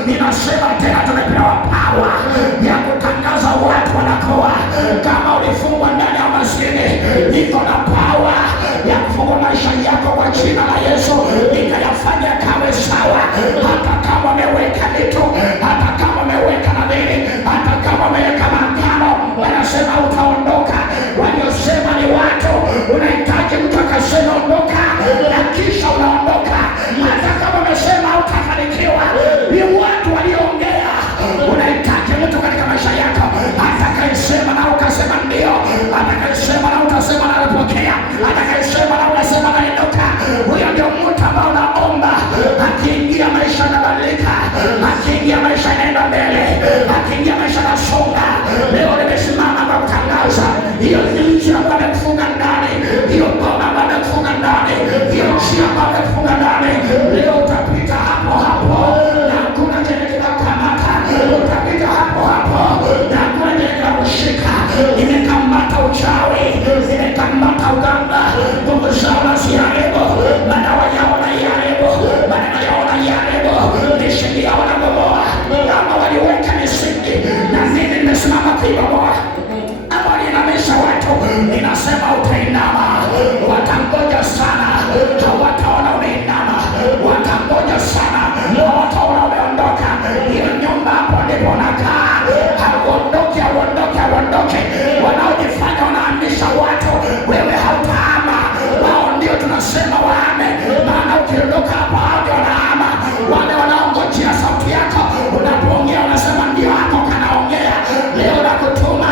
Ninasema tena tumepewa power ya kutangaza watu wanakoa. Kama ulifungwa ndani ya maskini, niko na power ya kufungua maisha yako kwa jina la Yesu, nikayafanya kawe sawa. Hata kama umeweka vitu, hata kama umeweka nadhiri, hata kama umeweka maagano, wanasema utaondoka. Waliosema ni watu, unahitaji mtu akasema ondoka, na kisha unaondoka. Hata kama umesema utafanikiwa, ni watu waliongea. Unahitaji mtu katika maisha yako atakayesema na ukasema ndio, atakayesema na utasema na napokea, atakayesema na unasema na inuka. Huyo ndio mtu ambao unaomba, akiingia maisha yanabadilika, akiingia maisha yanaenda mbele, akiingia maisha yanasonga. Leo nimesimama kwa kutangaza hiyo nchi ambayo amekufunga ndani, hiyo boma ambayo amekufunga ndani, hiyo njia ambayo amekufunga ndani, leo utapita hapo hapo na hakuna chenye kitakamata. Utapita hapo hapo na hakuna chenye kitakushika. Nimekamata uchawi, nimekamata uganga, nguvu zao naziharibu, madawa yao naiharibu, maneno yao naiharibu, misingi yao nabomoa. Kama waliweka misingi na mimi nimesimama kuibomoa, ama waliinamisha watu, ninasema utainama. Watangoja sana, hawataona umeinama. Watangoja sana, hawataona umeondoka. Hiyo nyumba hapo ndipo nakaa, hauondoki, hauondoki, hauondoki. Wanaojifanya wanahamisha watu, wewe hautahama. Wao ndio tunasema wahame, maana ukiondoka hapa hao ndio wanahama. Wale wanaongojea sauti yako unapoongea, unasema ndio hapo kanaongea. Leo nakutuma,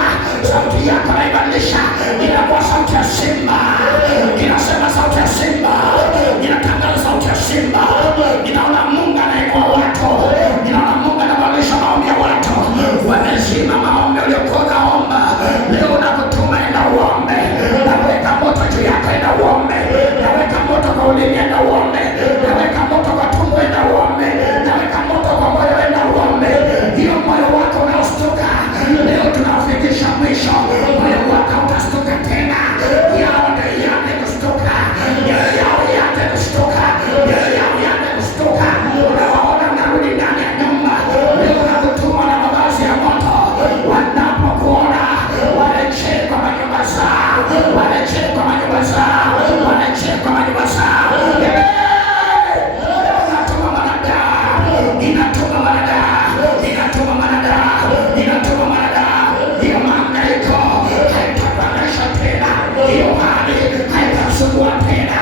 sauti yako naibadilisha, inakuwa sauti ya simba. Inasema sauti ya simba, inatangaza sauti ya simba. Ninaona Mungu anainua watu, ninaona Mungu anabadilisha maombi ya watu. Wamezima maombi uliokuwa unaomba, leo nakutuma enda uombe. Naweka moto juu yako, enda uombe. Naweka moto kwa ulimi, enda uombe. Naweka moto kwa tumbo, enda uombe. Naweka moto kwa moyo, enda uombe. Hiyo moyo wako unaostuka, leo tunafikisha mwisho. Moyo wako utastuka tena. Yao ndio ianze kustuka, yao ianze kustuka, yao ianze kustuka. Unawaona mnarudi ndani ya nyumba, leo nakutuma na mavazi ya moto. Wanapokuona warejee kwa manyumba zao, warejee kwa manyumba zao, warejee kwa manyumba zao. Inatuma manadamu, inatuma manadamu, inatuma manadamu, inatuma manadamu. Hiyo mahangaiko haitakuangaisha tena, hiyo hali haitasumbua tena.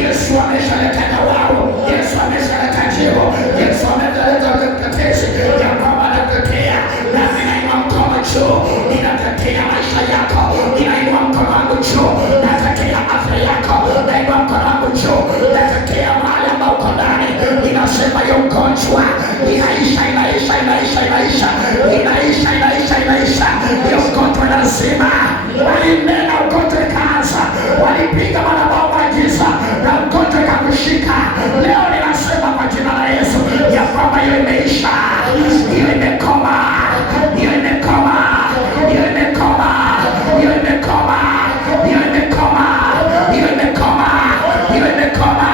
Yesu ameshaleta thawabu, Yesu ameshaleta jibu, Yesu ameleta utetezi ya kwamba anatetea. Na ninainua mkono juu, ninatetea maisha yako, ninainua inaisha, inaisha, inaisha. Hiyo ugonjwa lazima, walinena ugonjwa ikaanza, walipiga madhabahu ya giza na ugonjwa ikakushika. Leo ninasema kwa jina la Yesu ya kwamba hiyo imeisha, hiyo imekoma, hiyo imekoma, hiyo imekoma, hiyo imekoma, hiyo imekoma, hiyo imekoma, hiyo imekoma.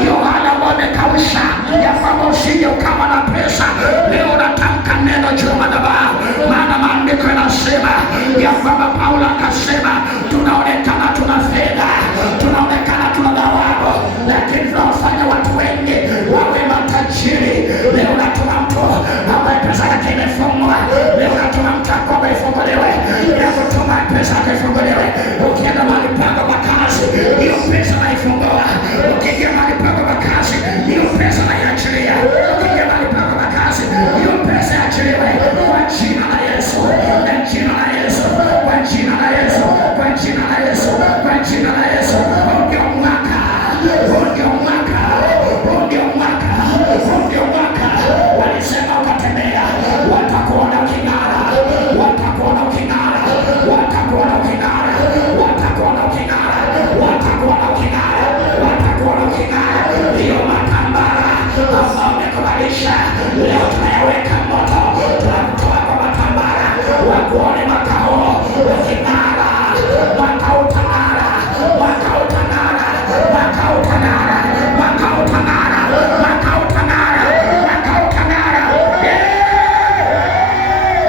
Hiyo hali ambayo imekausha ya kwamba usije ukawa na pesa, leo natamka neno juu ya madhabahu, maana maandiko yanasema ya kwamba Paulo akasema tunaonekana tuna fedha, tunaonekana tuna dhahabu, lakini tunawafanya watu wengi wawe matajiri. Leo natuma mtu ambaye pesa yake imefungwa, leo natuma mtu kwamba ifunguliwe, ya kutuma pesa yake ifunguliwe. Ukienda mahali pako pa kazi, hiyo pesa naifungua. Ukiingia mahali pako pa kazi, hiyo pesa naiachilia. Ukiingia mahali pako pa kazi, hiyo pesa iachiliwe kwa jina la Yesu, kwa jina la Yesu, kwa jina la Yesu, kwa jina la Yesu, kwa jina la Yesu. Ndio mwaka, ndio mwaka, ndio mwaka, ndio mwaka. Walisema utatembea, watakuona uking'ara, watakuona uking'ara, watakuona uking'ara, watakuona uking'ara, watakuona uking'ara, watakuona uking'ara. Hiyo matambara ambao umekubalisha leo tunayaweka moto, tunamtoa kwa matambara, wakuone makao uking'ara, wakautang'ara, wakautang'ara, wakautang'ara, wakautang'ara, wakautang'ara, wakautang'ara.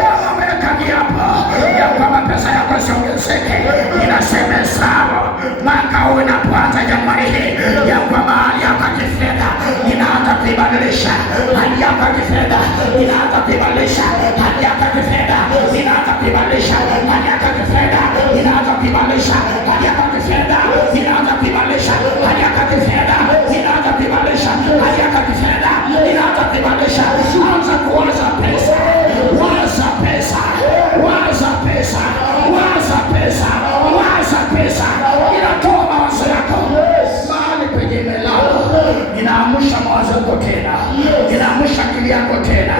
Kama umeweka kiapo ya kwamba pesa yako isiongezeke, inasema sawa, mwaka huu unapoanza Januari hii, ya kwamba hali yako ya kifedha inaanza kuibadilisha, hali yako ya kifedha inaanza kuibadilisha, hali yako ya kifedha inaanza kuibadilisha, hali yako ya kifedha inaanza kuibadilisha, hali yako ya kifedha inaanza kuibadilisha, hali yako ya kifedha inaanza kuibadilisha, hali yako ya kifedha inaanza kuibadilisha. Anza kuwaza pesa, waza pesa, waza pesa, waza pesa, waza pesa. Inatoa mawazo yako mahali penye imelala, inaamsha mawazo yako tena, inaamsha akili yako tena,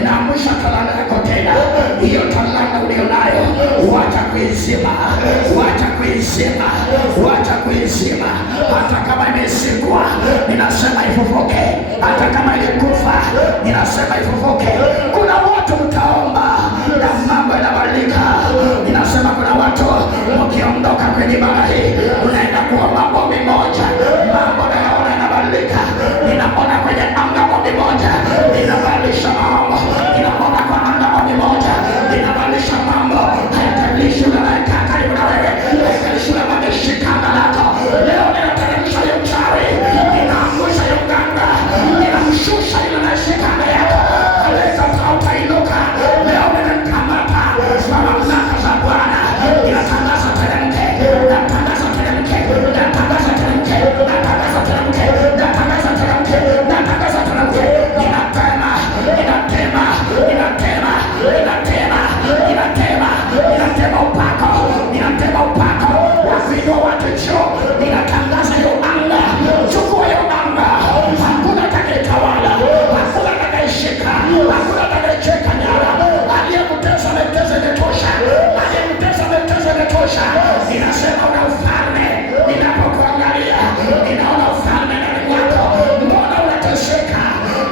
inaamsha talanta yako tena. Hiyo talanta ulionayo wacha kuizima, wacha kuizima, wacha kuizima. Hata kama imesikwa, ninasema ifufuke. Hata kama ilikufa, ninasema ifufuke. Kuna watu mtaomba na mambo yanabadilika. Ninasema kuna watu mkiondoka kwenye ibada hii, unaenda kuomba ombi moja, mambo nayaona yanabadilika. Ninaona kwenye anga ombi moja inabadilisha mambo, ninaona kwa anga ombi moja inabadilisha mambo. Haijalishi unayekaa karibu na wewe, haijalishi unameshika anga lako. Leo ninateremsha hiyo uchawi, ninaangusha hiyo uganga, ninamshusha yule anayeshika anga yako. Aleta utainuka leo, ninamkamata kwa mamlaka za Bwana. Ninatangaza teremke, natangaza teremke, natangaza teremke, natangaza teremke, natangaza teremke, natangaza teremke. Ninatema, ninatema, ninatema, ninatema, ninatema, ninatema upako, ninatema upako wa kuinua watu juu. Ninatangaza hiyo anga, chukua hiyo anga. Hakuna atakayetawala, hakuna atakayeshika, hakuna atakayecheka nyara. Aliyemtesa ametesa, imetosha. Aliyemtesa ametesa, imetosha. Ninasema una ufalme. Ninapokuangalia ninaona ufalme ndani yako. Mbona unateseka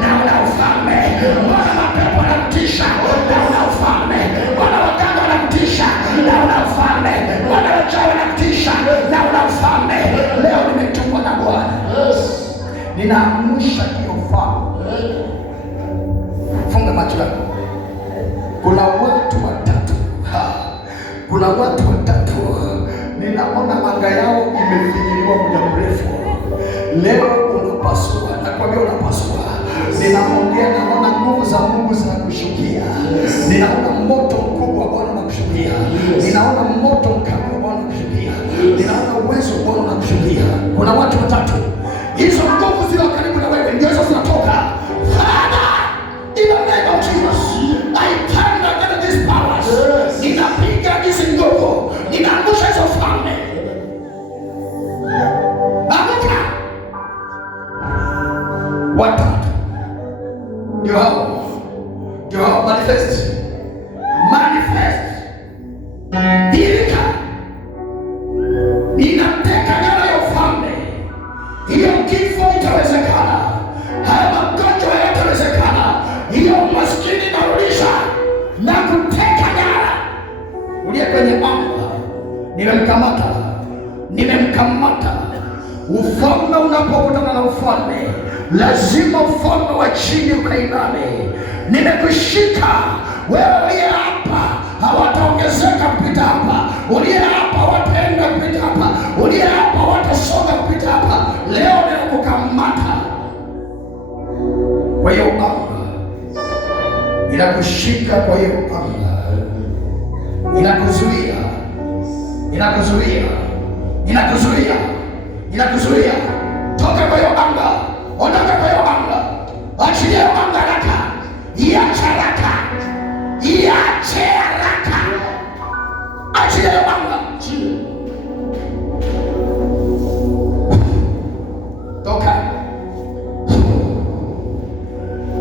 na una ufalme? Mbona mapepo yanamtisha na una ufalme? Mbona waganga wanamtisha na una ufalme? Mbona wachawi wanamtisha na una ufalme? Leo nimetumwa na Bwana, ninaamsha hiyo ufalme. Funga macho yako. Kuna watu watatu, kuna watu watatu ninaona anga yao imefinyiliwa muda mrefu. Leo unapasua, nakwambia unapasua. Ninaongea, naona nguvu za Mungu zinakushukia. Ninaona moto mkubwa wa Bwana unakushukia. Ninaona moto mkubwa wa Bwana unakushukia. Ninaona uwezo wa Bwana unakushukia. Kuna watu watatu, hizo nguvu zile karibu na wewe ndio hizo zinatoka. Father, in the name of Jesus, I turn against these powers. Ninapiga hizi nguvu, ninaangusha hizo falme. Amuka. Watatu ndio hao manifest. ninateka nyara ya ufalme. Hiyo kifo itawezekana, haya magonjwa yatawezekana, hiyo umaskini narudisha na kuteka nyara. Uliye kwenye anga, nimemkamata. Ufalme unapokutana na ufalme, lazima ufalme wa chini ukainame. Nimekushika wewe uliye hapa, hawataongezeka kupita hapa. Uliye hapa hawataenda kupita hapa. Uliye hapa hawatasonga kupita hapa. Leo ninakukamata. Kwa hiyo anga inakushika, kwa hiyo anga inakuzuia. Toka kwa hiyo anga, ondoka kwa hiyo anga, achilia hiyo anga haraka, iache haraka, achilia hiyo anga, toka.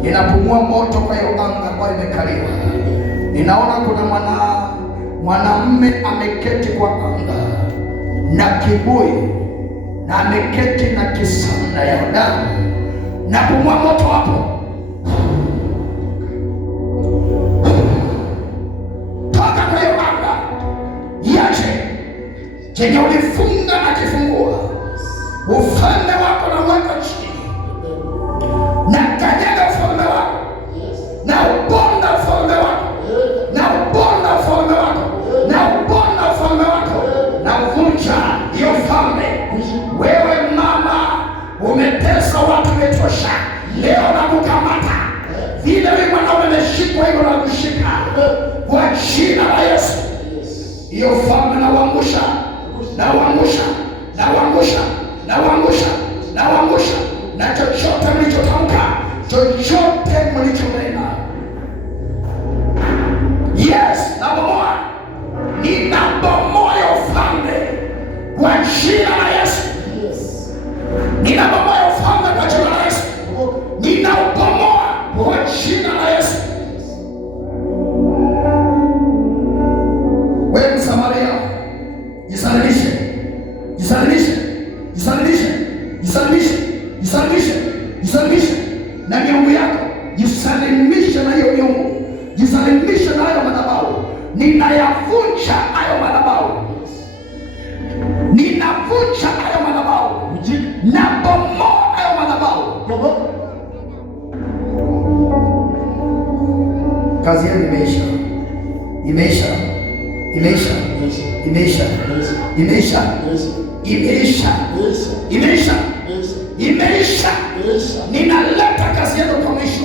Ninapumua moto kwa hiyo anga ambayo imekaliwa. Ninaona kuna mwanamume ameketi kwa anga na kibuyu na ameketi na kisanda ya damu. Napumua moto hapo. Toka kwa hiyo anga, iache. Chenye ulifunga na kifungua. Ufalme wako na weka chini, na kanyaga ufalme wako, na ubonda ufalme wako, na ubonda ufalme wako, na ubonda ufalme wako, na uvunja hiyo ufalme. Wewe mama, umetesa watu metosha. Leo nakukamata. Vile mwanaume ameshikwa hivyo nakushika kwa jina la Yesu. Hiyo ufalme nauangusha. Na chochote mlichotamka, chochote mlichonena, yes, nabomoa. Ninabomoa ufalme kwa jina la Yesu. Ninabomoa ufalme kwa jina la Yesu. Ninaubomoa kwa jina la Yesu. Wewe Msamaria, jisalimishe na miungu yako. Jisalimishe na hiyo miungu, jisalimishe na hayo madhabahu. Ninayavunja hayo madhabahu, nabomoa hayo madhabahu. Kazi yenu imeisha. Ninaleta kazi yenu kwa mwisho.